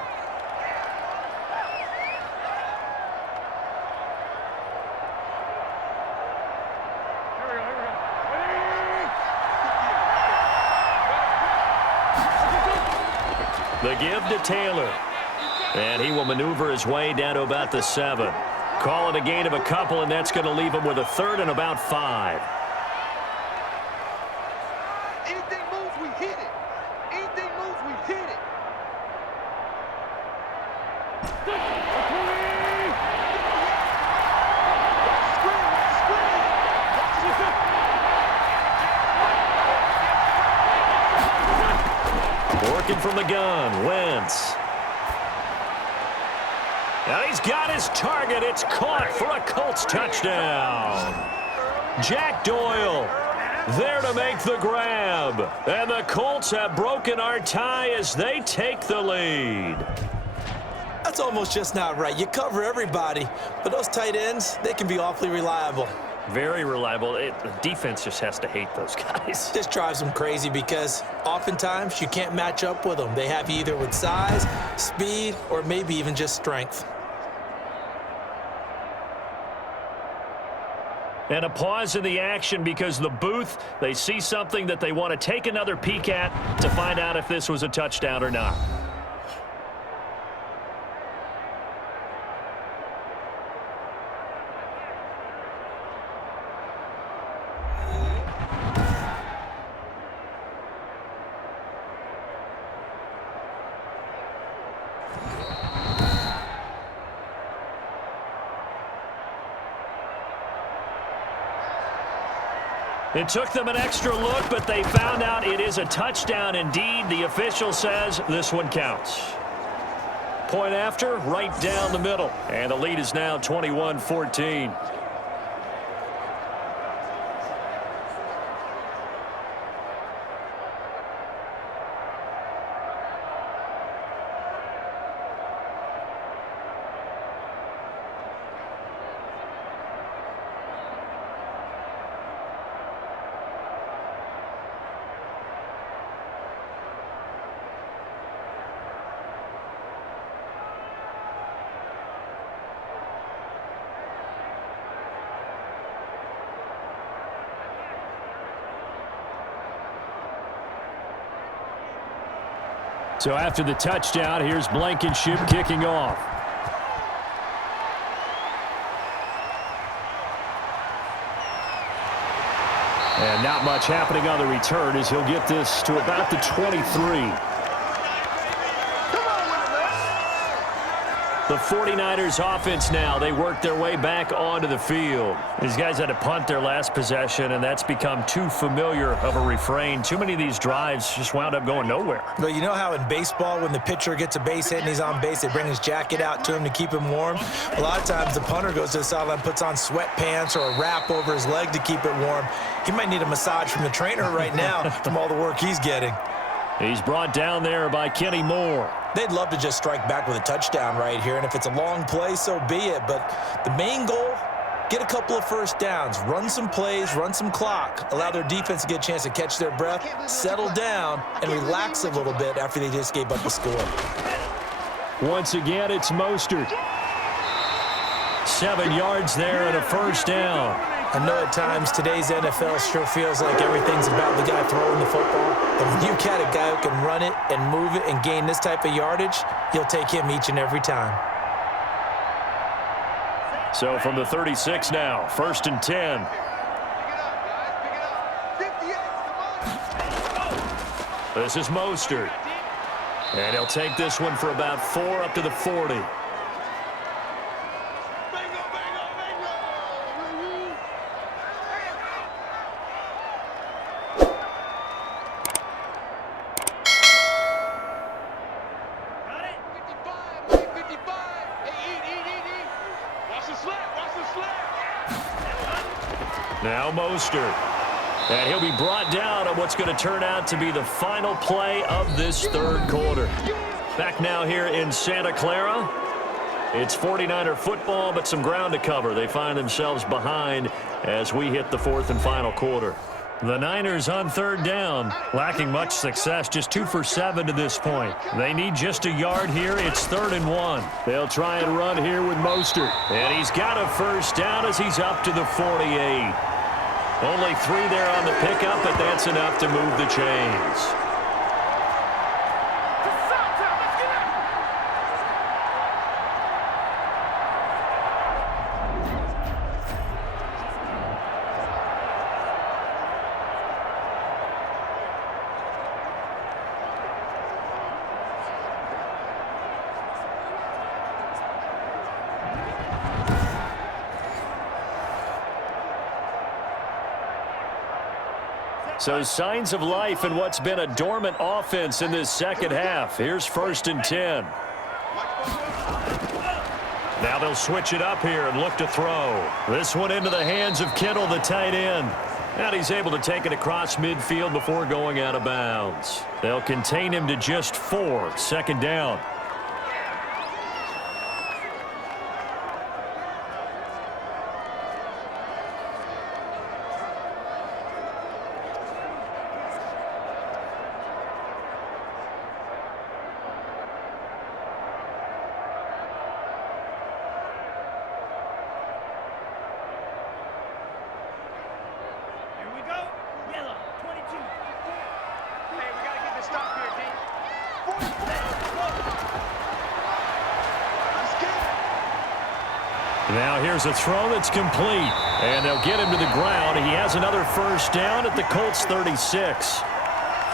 The give to Taylor. And he will maneuver his way down to about the 7. Call it a gain of a couple, and that's going to leave him with a 3rd and about 5. Anything moves, we hit it. Anything moves, we hit it. Working from the gun, Wentz. Now he's got his target. It's caught for a Colts touchdown. Jack Doyle there to make the grab. And the Colts have broken our tie as they take the lead. That's almost just not right. You cover everybody, but those tight ends, they can be awfully reliable. Very reliable. The defense just has to hate those guys. This drives them crazy because oftentimes you can't match up with them. They have you either with size, speed, or maybe even just strength. And a pause in the action because the booth, they see something that they want to take another peek at to find out if this was a touchdown or not. It took them an extra look, but they found out it is a touchdown indeed. The official says this one counts. Point after, right down the middle. And the lead is now 21-14. So after the touchdown, here's Blankenship kicking off. And not much happening on the return as he'll get this to about the 23. The 49ers offense now, they work their way back onto the field. These guys had to punt their last possession, and that's become too familiar of a refrain. Too many of these drives just wound up going nowhere. But you know how in baseball, when the pitcher gets a base hit and he's on base, they bring his jacket out to him to keep him warm? A lot of times the punter goes to the sideline, puts on sweatpants or a wrap over his leg to keep it warm. He might need a massage from the trainer right now from all the work he's getting. He's brought down there by Kenny Moore. They'd love to just strike back with a touchdown right here, and if it's a long play, so be it. But the main goal, get a couple of first downs, run some plays, run some clock, allow their defense to get a chance to catch their breath, settle down, and relax a little bit after they just gave up a score. Once again, it's Mostert. 7 yards there and a first down. I know at times today's NFL sure feels like everything's about the guy throwing the football, but when you got a guy who can run it and move it and gain this type of yardage, you'll take him each and every time. So from the 36 now, 1st and 10. This is Mostert. And he'll take this one for about 4 up to the 40. Now Mostert. And he'll be brought down on what's going to turn out to be the final play of this third quarter. Back now here in Santa Clara. It's 49er football, but some ground to cover. They find themselves behind as we hit the fourth and final quarter. The Niners on third down, lacking much success, just 2 for 7 to this point. They need just a yard here. It's 3rd and 1. They'll try and run here with Mostert. And he's got a first down as he's up to the 48. Only 3 there on the pickup, but that's enough to move the chains. So signs of life in what's been a dormant offense in this second half. Here's 1st and 10. Now they'll switch it up here and look to throw. This one into the hands of Kittle, the tight end. And he's able to take it across midfield before going out of bounds. They'll contain him to just 4. 2nd down. Now here's a throw that's complete, and they'll get him to the ground. He has another first down at the Colts 36.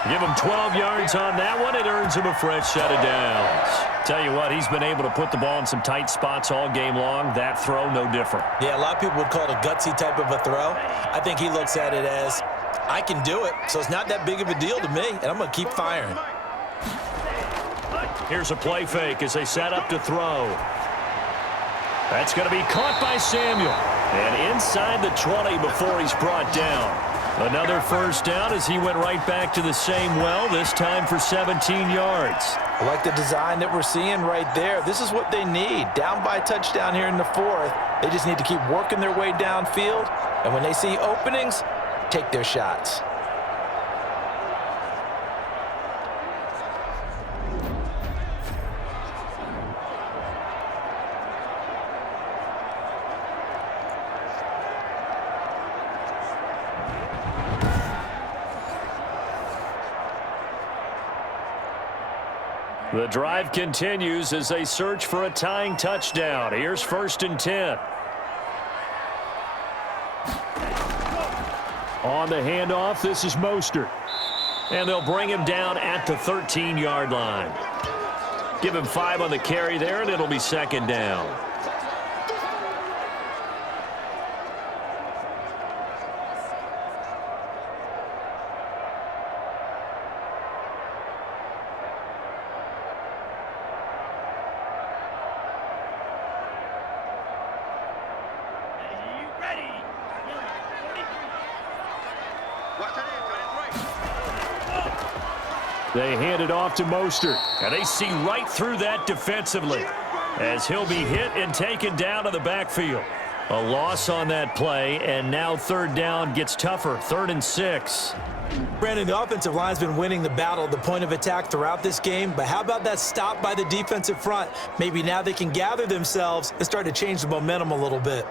Give him 12 yards on that one. It earns him a fresh set of downs. Tell you what, he's been able to put the ball in some tight spots all game long. That throw, no different. Yeah, a lot of people would call it a gutsy type of a throw. I think he looks at it as, I can do it, so it's not that big of a deal to me, and I'm going to keep firing. Here's a play fake as they set up to throw. That's going to be caught by Samuel. And inside the 20 before he's brought down. Another first down as he went right back to the same well, this time for 17 yards. I like the design that we're seeing right there. This is what they need. Down by a touchdown here in the 4th. They just need to keep working their way downfield. And when they see openings, take their shots. The drive continues as they search for a tying touchdown. Here's 1st and 10. On the handoff, this is Mostert. And they'll bring him down at the 13-yard line. Give him 5 on the carry there, and it'll be 2nd down. They hand it off to Mostert, and they see right through that defensively as he'll be hit and taken down to the backfield. A loss on that play, and now 3rd down gets tougher, 3rd and 6. Brandon, the offensive line's been winning the battle at the point of attack throughout this game, but how about that stop by the defensive front? Maybe now they can gather themselves and start to change the momentum a little bit.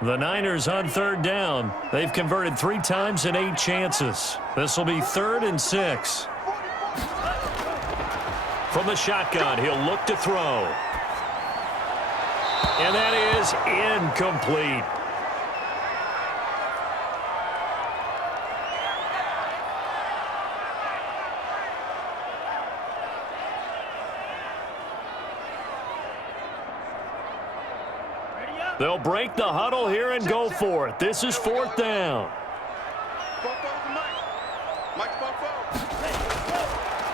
The Niners on 3rd down. They've converted 3 times in 8 chances. This will be 3rd and 6. From the shotgun, he'll look to throw. And that is incomplete. They'll break the huddle here and go for it. This is 4th down.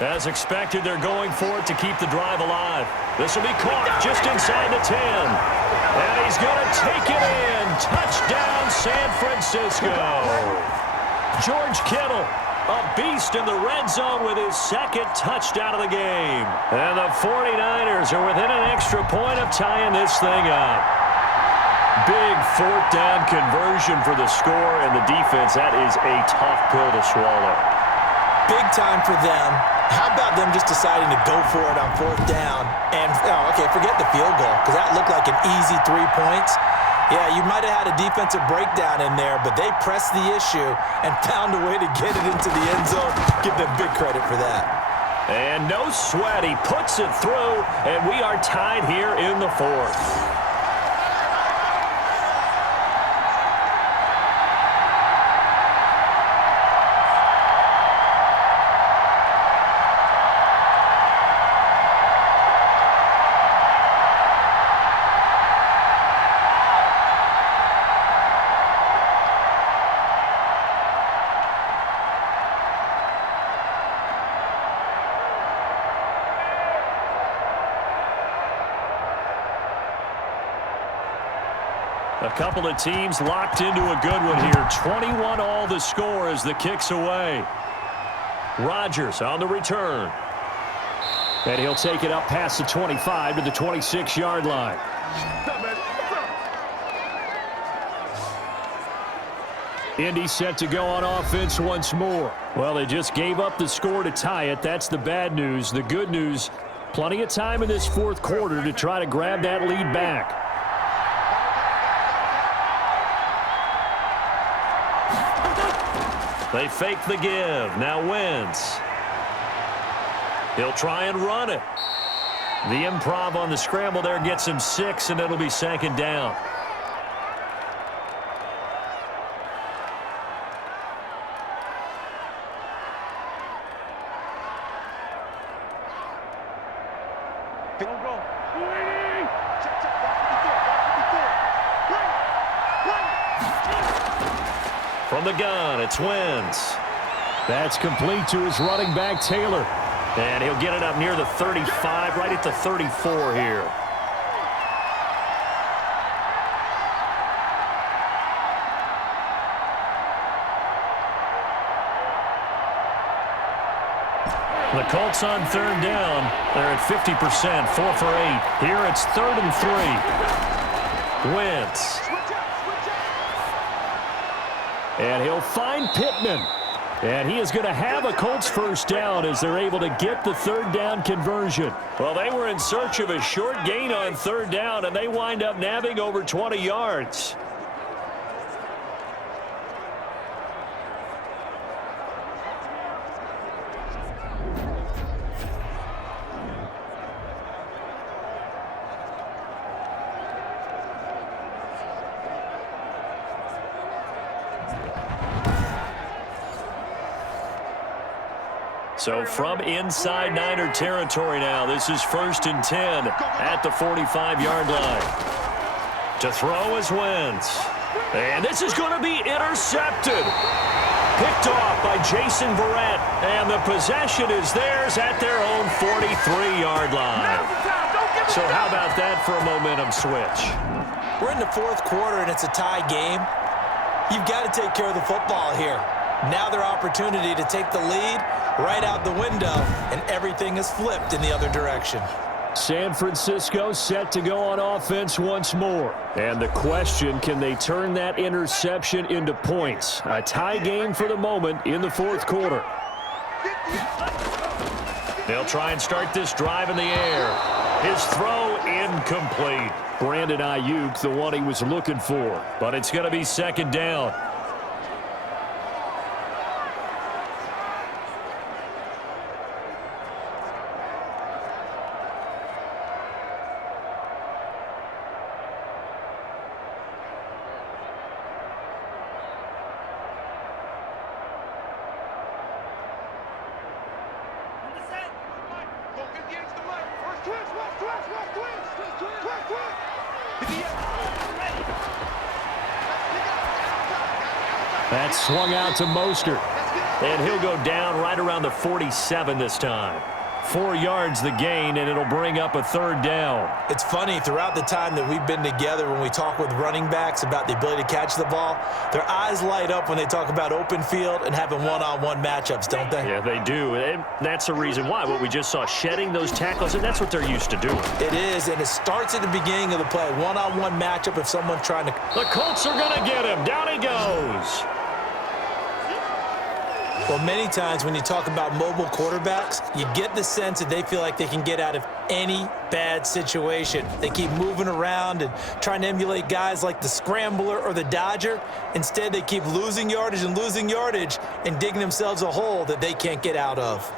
As expected, they're going for it to keep the drive alive. This will be caught just inside the 10. And he's going to take it in. Touchdown, San Francisco. George Kittle, a beast in the red zone with his second touchdown of the game. And the 49ers are within an extra point of tying this thing up. Big fourth down conversion for the score, and the defense, that is a tough pill to swallow. Big time for them. How about them just deciding to go for it on fourth down? And, forget the field goal, because that looked like an easy 3 points. Yeah, you might have had a defensive breakdown in there, but they pressed the issue and found a way to get it into the end zone. Give them big credit for that. And no sweat. He puts it through, and we are tied here in the fourth. A couple of teams locked into a good one here. 21 all the score as the kick's away. Rodgers on the return. And he'll take it up past the 25 to the 26-yard line. Indy set to go on offense once more. Well, they just gave up the score to tie it. That's the bad news. The good news, plenty of time in this fourth quarter to try to grab that lead back. They fake the give. Now Wentz. He'll try and run it. The improv on the scramble there gets him 6, and it'll be second down. From the gun, it's Wentz. That's complete to his running back, Taylor. And he'll get it up near the 35, right at the 34 here. The Colts on third down. They're at 50%, 4 for 8. Here it's 3rd and 3. Wentz. And he'll find Pittman. And he is going to have a Colts first down as they're able to get the third down conversion. Well, they were in search of a short gain on third down, and they wind up nabbing over 20 yards. So from inside Niner territory now, this is 1st and 10 at the 45-yard line. To throw is Wentz. And this is going to be intercepted. Picked off by Jason Verrett. And the possession is theirs at their own 43-yard line. So how about that for a momentum switch? We're in the fourth quarter, and it's a tie game. You've got to take care of the football here. Now their opportunity to take the lead right out the window, and everything is flipped in the other direction. San Francisco set to go on offense once more. And the question, can they turn that interception into points? A tie game for the moment in the fourth quarter. They'll try and start this drive in the air. His throw incomplete. Brandon Ayuk, the one he was looking for. But it's going to be second down. Ready. That swung out to Mostert. And he'll go down right around the 47 this time. 4 yards the gain, and it'll bring up a third down. It's funny, throughout the time that we've been together, when we talk with running backs about the ability to catch the ball, their eyes light up when they talk about open field and having one-on-one matchups, don't they? Yeah, they do. And that's the reason why. What we just saw, shedding those tackles, and that's what they're used to doing. It is, and it starts at the beginning of the play. One-on-one matchup if someone's trying to... The Colts are going to get him. Down he goes. Well, many times when you talk about mobile quarterbacks, you get the sense that they feel like they can get out of any bad situation. They keep moving around and trying to emulate guys like the Scrambler or the Dodger. Instead, they keep losing yardage and digging themselves a hole that they can't get out of.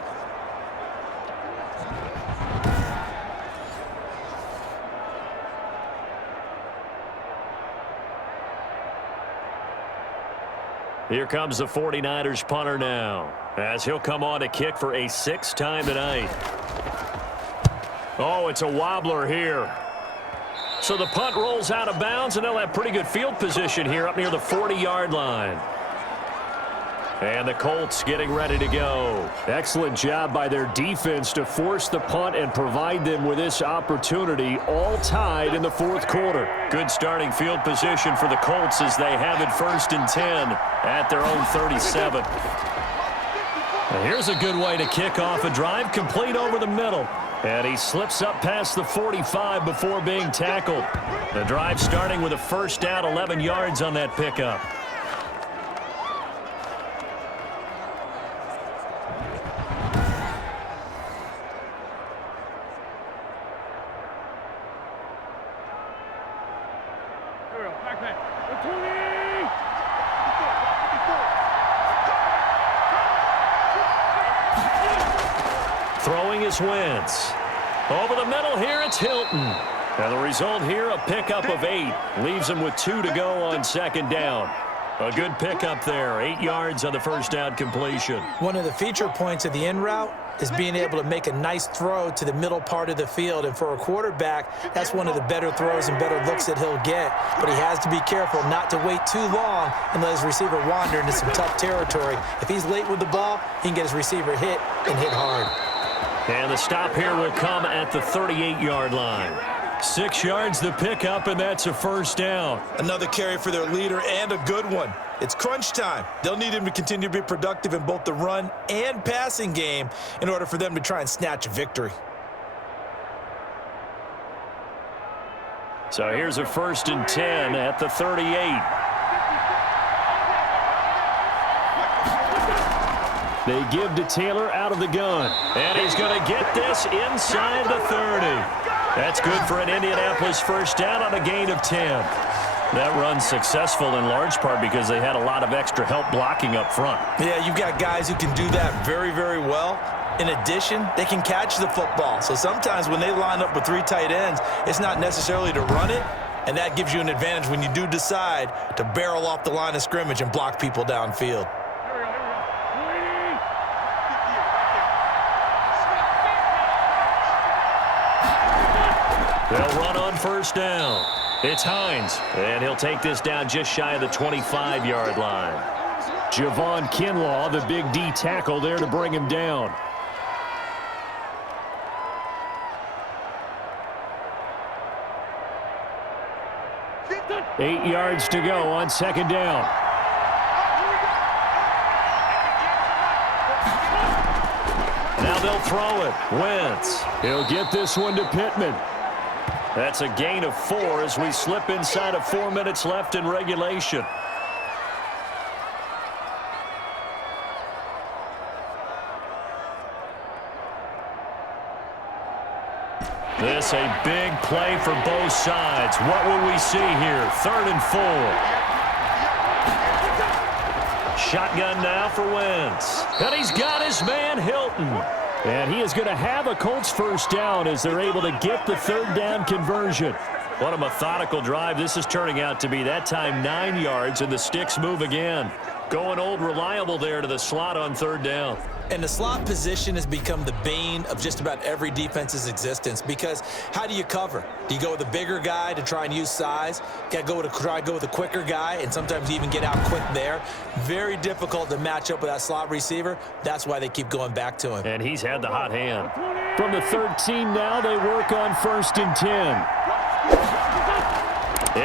Here comes the 49ers punter now, as he'll come on to kick for a 6th time tonight. Oh, it's a wobbler here. So the punt rolls out of bounds, and they'll have pretty good field position here up near the 40-yard line. And the Colts getting ready to go. Excellent job by their defense to force the punt and provide them with this opportunity, all tied in the 4th quarter. Good starting field position for the Colts as they have it 1st and 10 at their own 37. Now here's a good way to kick off a drive, complete over the middle. And he slips up past the 45 before being tackled. The drive starting with a 1st down, 11 yards on that pickup. Throwing is Wentz. Over the middle here, it's Hilton. And the result here, a pickup of 8. Leaves him with 2 to go on 2nd down. A good pickup there, 8 yards on the 1st down completion. One of the feature points of the in route is being able to make a nice throw to the middle part of the field. And for a quarterback, that's one of the better throws and better looks that he'll get. But he has to be careful not to wait too long and let his receiver wander into some tough territory. If he's late with the ball, he can get his receiver hit and hit hard. And the stop here will come at the 38-yard line. 6 yards the pickup, and that's a 1st down. Another carry for their leader, and a good one. It's crunch time. They'll need him to continue to be productive in both the run and passing game in order for them to try and snatch a victory. So here's a 1st and 10 at the 38. They give to Taylor out of the gun. And he's going to get this inside the 30. That's good for an Indianapolis 1st down on a gain of 10. That run's successful in large part because they had a lot of extra help blocking up front. Yeah, you've got guys who can do that very, very well. In addition, they can catch the football. So sometimes when they line up with 3 tight ends, it's not necessarily to run it, and that gives you an advantage when you do decide to barrel off the line of scrimmage and block people downfield. They'll run on 1st down. It's Hines, and he'll take this down just shy of the 25-yard line. Javon Kinlaw, the big D tackle there to bring him down. Eight yards to go on 2nd down. Now they'll throw it. Wentz. He'll get this one to Pittman. That's a gain of 4 as we slip inside of 4 minutes left in regulation. This a big play for both sides. What will we see here? 3rd and 4. Shotgun now for Wentz. And he's got his man Hilton. And he is going to have a Colts 1st down as they're able to get the 3rd down conversion. What a methodical drive this is turning out to be. That time 9 yards, and the sticks move again. Going old reliable there to the slot on 3rd down. And the slot position has become the bane of just about every defense's existence because how do you cover? Do you go with a bigger guy to try and use size? Got to try to go with a quicker guy and sometimes even get out quick there. Very difficult to match up with that slot receiver. That's why they keep going back to him. And he's had the hot hand. From the 13 now, they work on 1st and 10.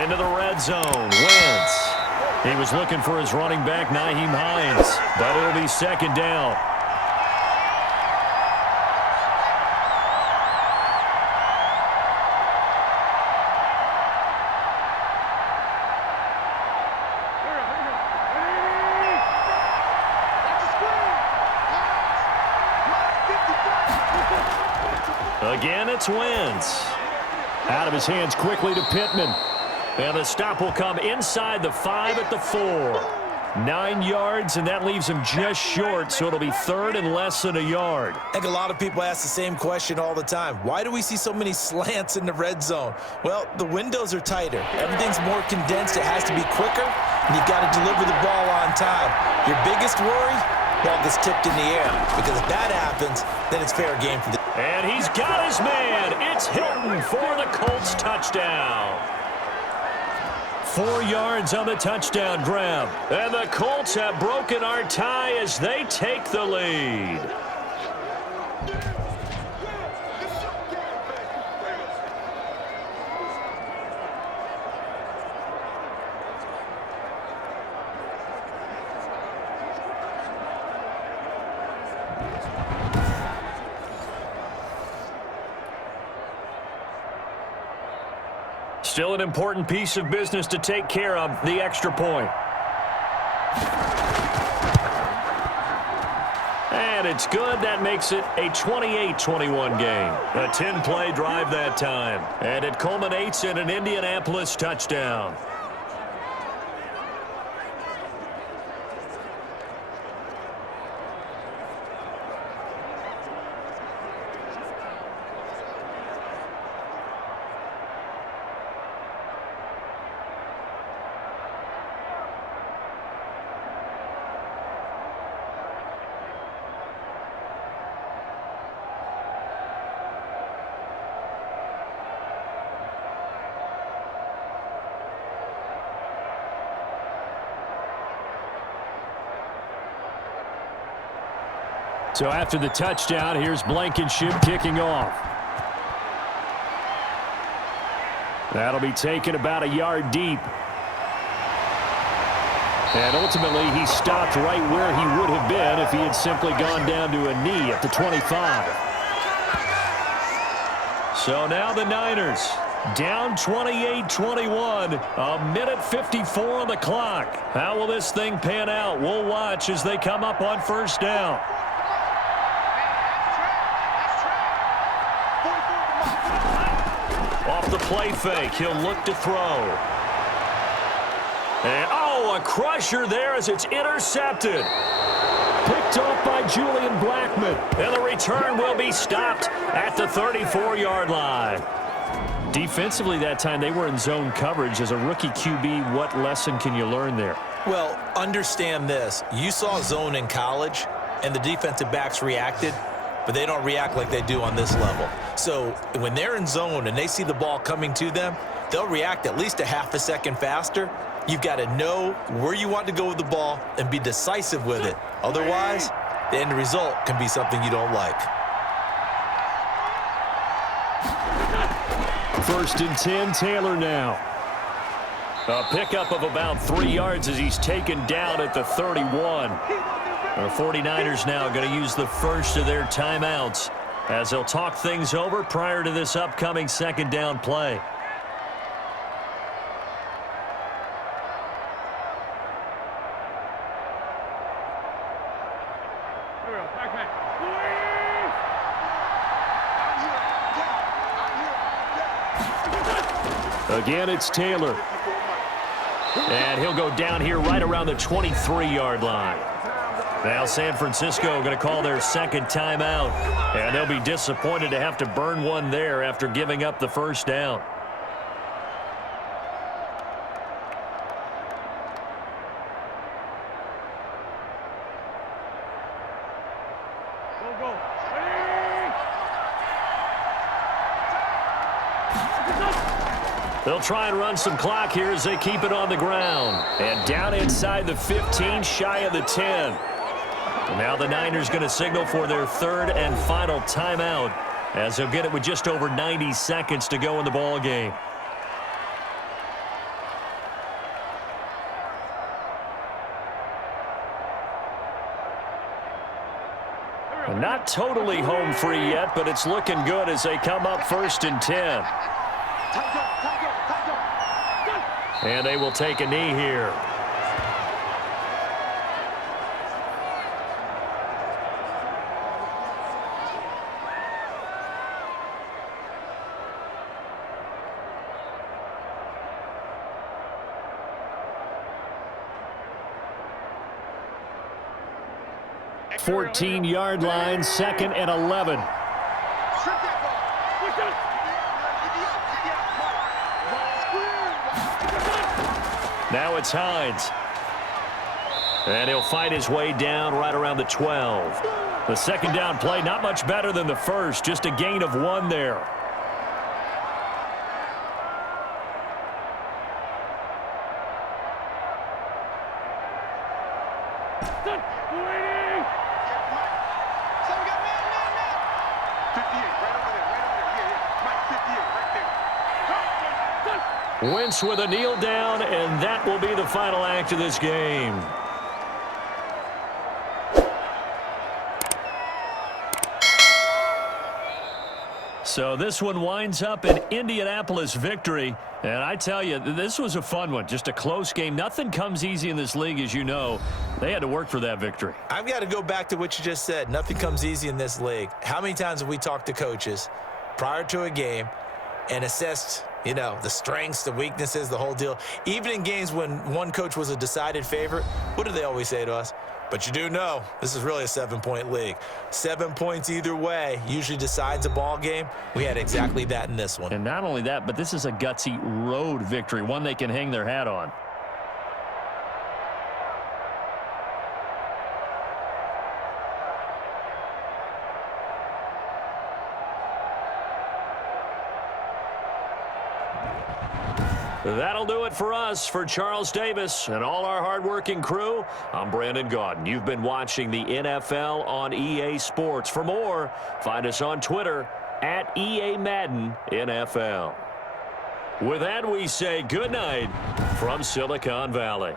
Into the red zone. Wentz. He was looking for his running back, Nyheim Hines, but it'll be 2nd down. Again, it's Wentz. Out of his hands quickly to Pittman. And the stop will come inside the 5 at the 4. 9 yards, and that leaves him just short, so it'll be 3rd and less than a yard. I think a lot of people ask the same question all the time. Why do we see so many slants in the red zone? Well, the windows are tighter. Everything's more condensed. It has to be quicker, and you've got to deliver the ball on time. Your biggest worry? Ball gets tipped in the air, because if that happens, then it's fair game for the... And he's got his man. It's Hilton for the Colts touchdown. 4 yards on the touchdown grab. And the Colts have broken our tie as they take the lead. Still an important piece of business to take care of, the extra point. And it's good. That makes it a 28-21 game. A 10-play drive that time. And it culminates in an Indianapolis touchdown. So after the touchdown, here's Blankenship kicking off. That'll be taken about a yard deep. And ultimately, he stopped right where he would have been if he had simply gone down to a knee at the 25. So now the Niners down 28-21, a minute 54 on the clock. How will this thing pan out? We'll watch as they come up on 1st down. Off the play fake, he'll look to throw. And, oh, a crusher there as it's intercepted. Picked off by Julian Blackmon. And the return will be stopped at the 34-yard line. Defensively that time, they were in zone coverage. As a rookie QB, what lesson can you learn there? Well, understand this. You saw zone in college, and the defensive backs reacted, but they don't react like they do on this level. So when they're in zone and they see the ball coming to them, they'll react at least a half a second faster. You've got to know where you want to go with the ball and be decisive with it. Otherwise, the end result can be something you don't like. 1st and 10, Taylor now. A pickup of about 3 yards as he's taken down at the 31. The 49ers now going to use the first of their timeouts as they'll talk things over prior to this upcoming 2nd down play. Again, it's Taylor. And he'll go down here right around the 23-yard line. Now San Francisco going to call their 2nd timeout. And they'll be disappointed to have to burn one there after giving up the 1st down. They'll try and run some clock here as they keep it on the ground. And down inside the 15, shy of the 10. And now the Niners going to signal for their third and final timeout as they'll get it with just over 90 seconds to go in the ball game. Not totally home free yet, but it's looking good as they come up 1st and 10. And they will take a knee here. Fourteen-yard line, 2nd and 11. Now it's Hines. And he'll fight his way down right around the 12. The second down play, not much better than the first, just a gain of 1 there. Wentz with a kneel down, and that will be the final act of this game. So this one winds up an Indianapolis victory. And I tell you, this was a fun one. Just a close game. Nothing comes easy in this league, as you know. They had to work for that victory. I've got to go back to what you just said. Nothing comes easy in this league. How many times have we talked to coaches prior to a game and assessed, you know, the strengths, the weaknesses, the whole deal? Even in games when one coach was a decided favorite, what do they always say to us? But you do know this is really a 7-point league. 7 points either way usually decides a ball game. We had exactly that in this one. And not only that, but this is a gutsy road victory, one they can hang their hat on. That'll do it for us. For Charles Davis and all our hardworking crew, I'm Brandon Gaudin. You've been watching the NFL on EA Sports. For more, find us on Twitter at EA Madden NFL. With that, we say good night from Silicon Valley.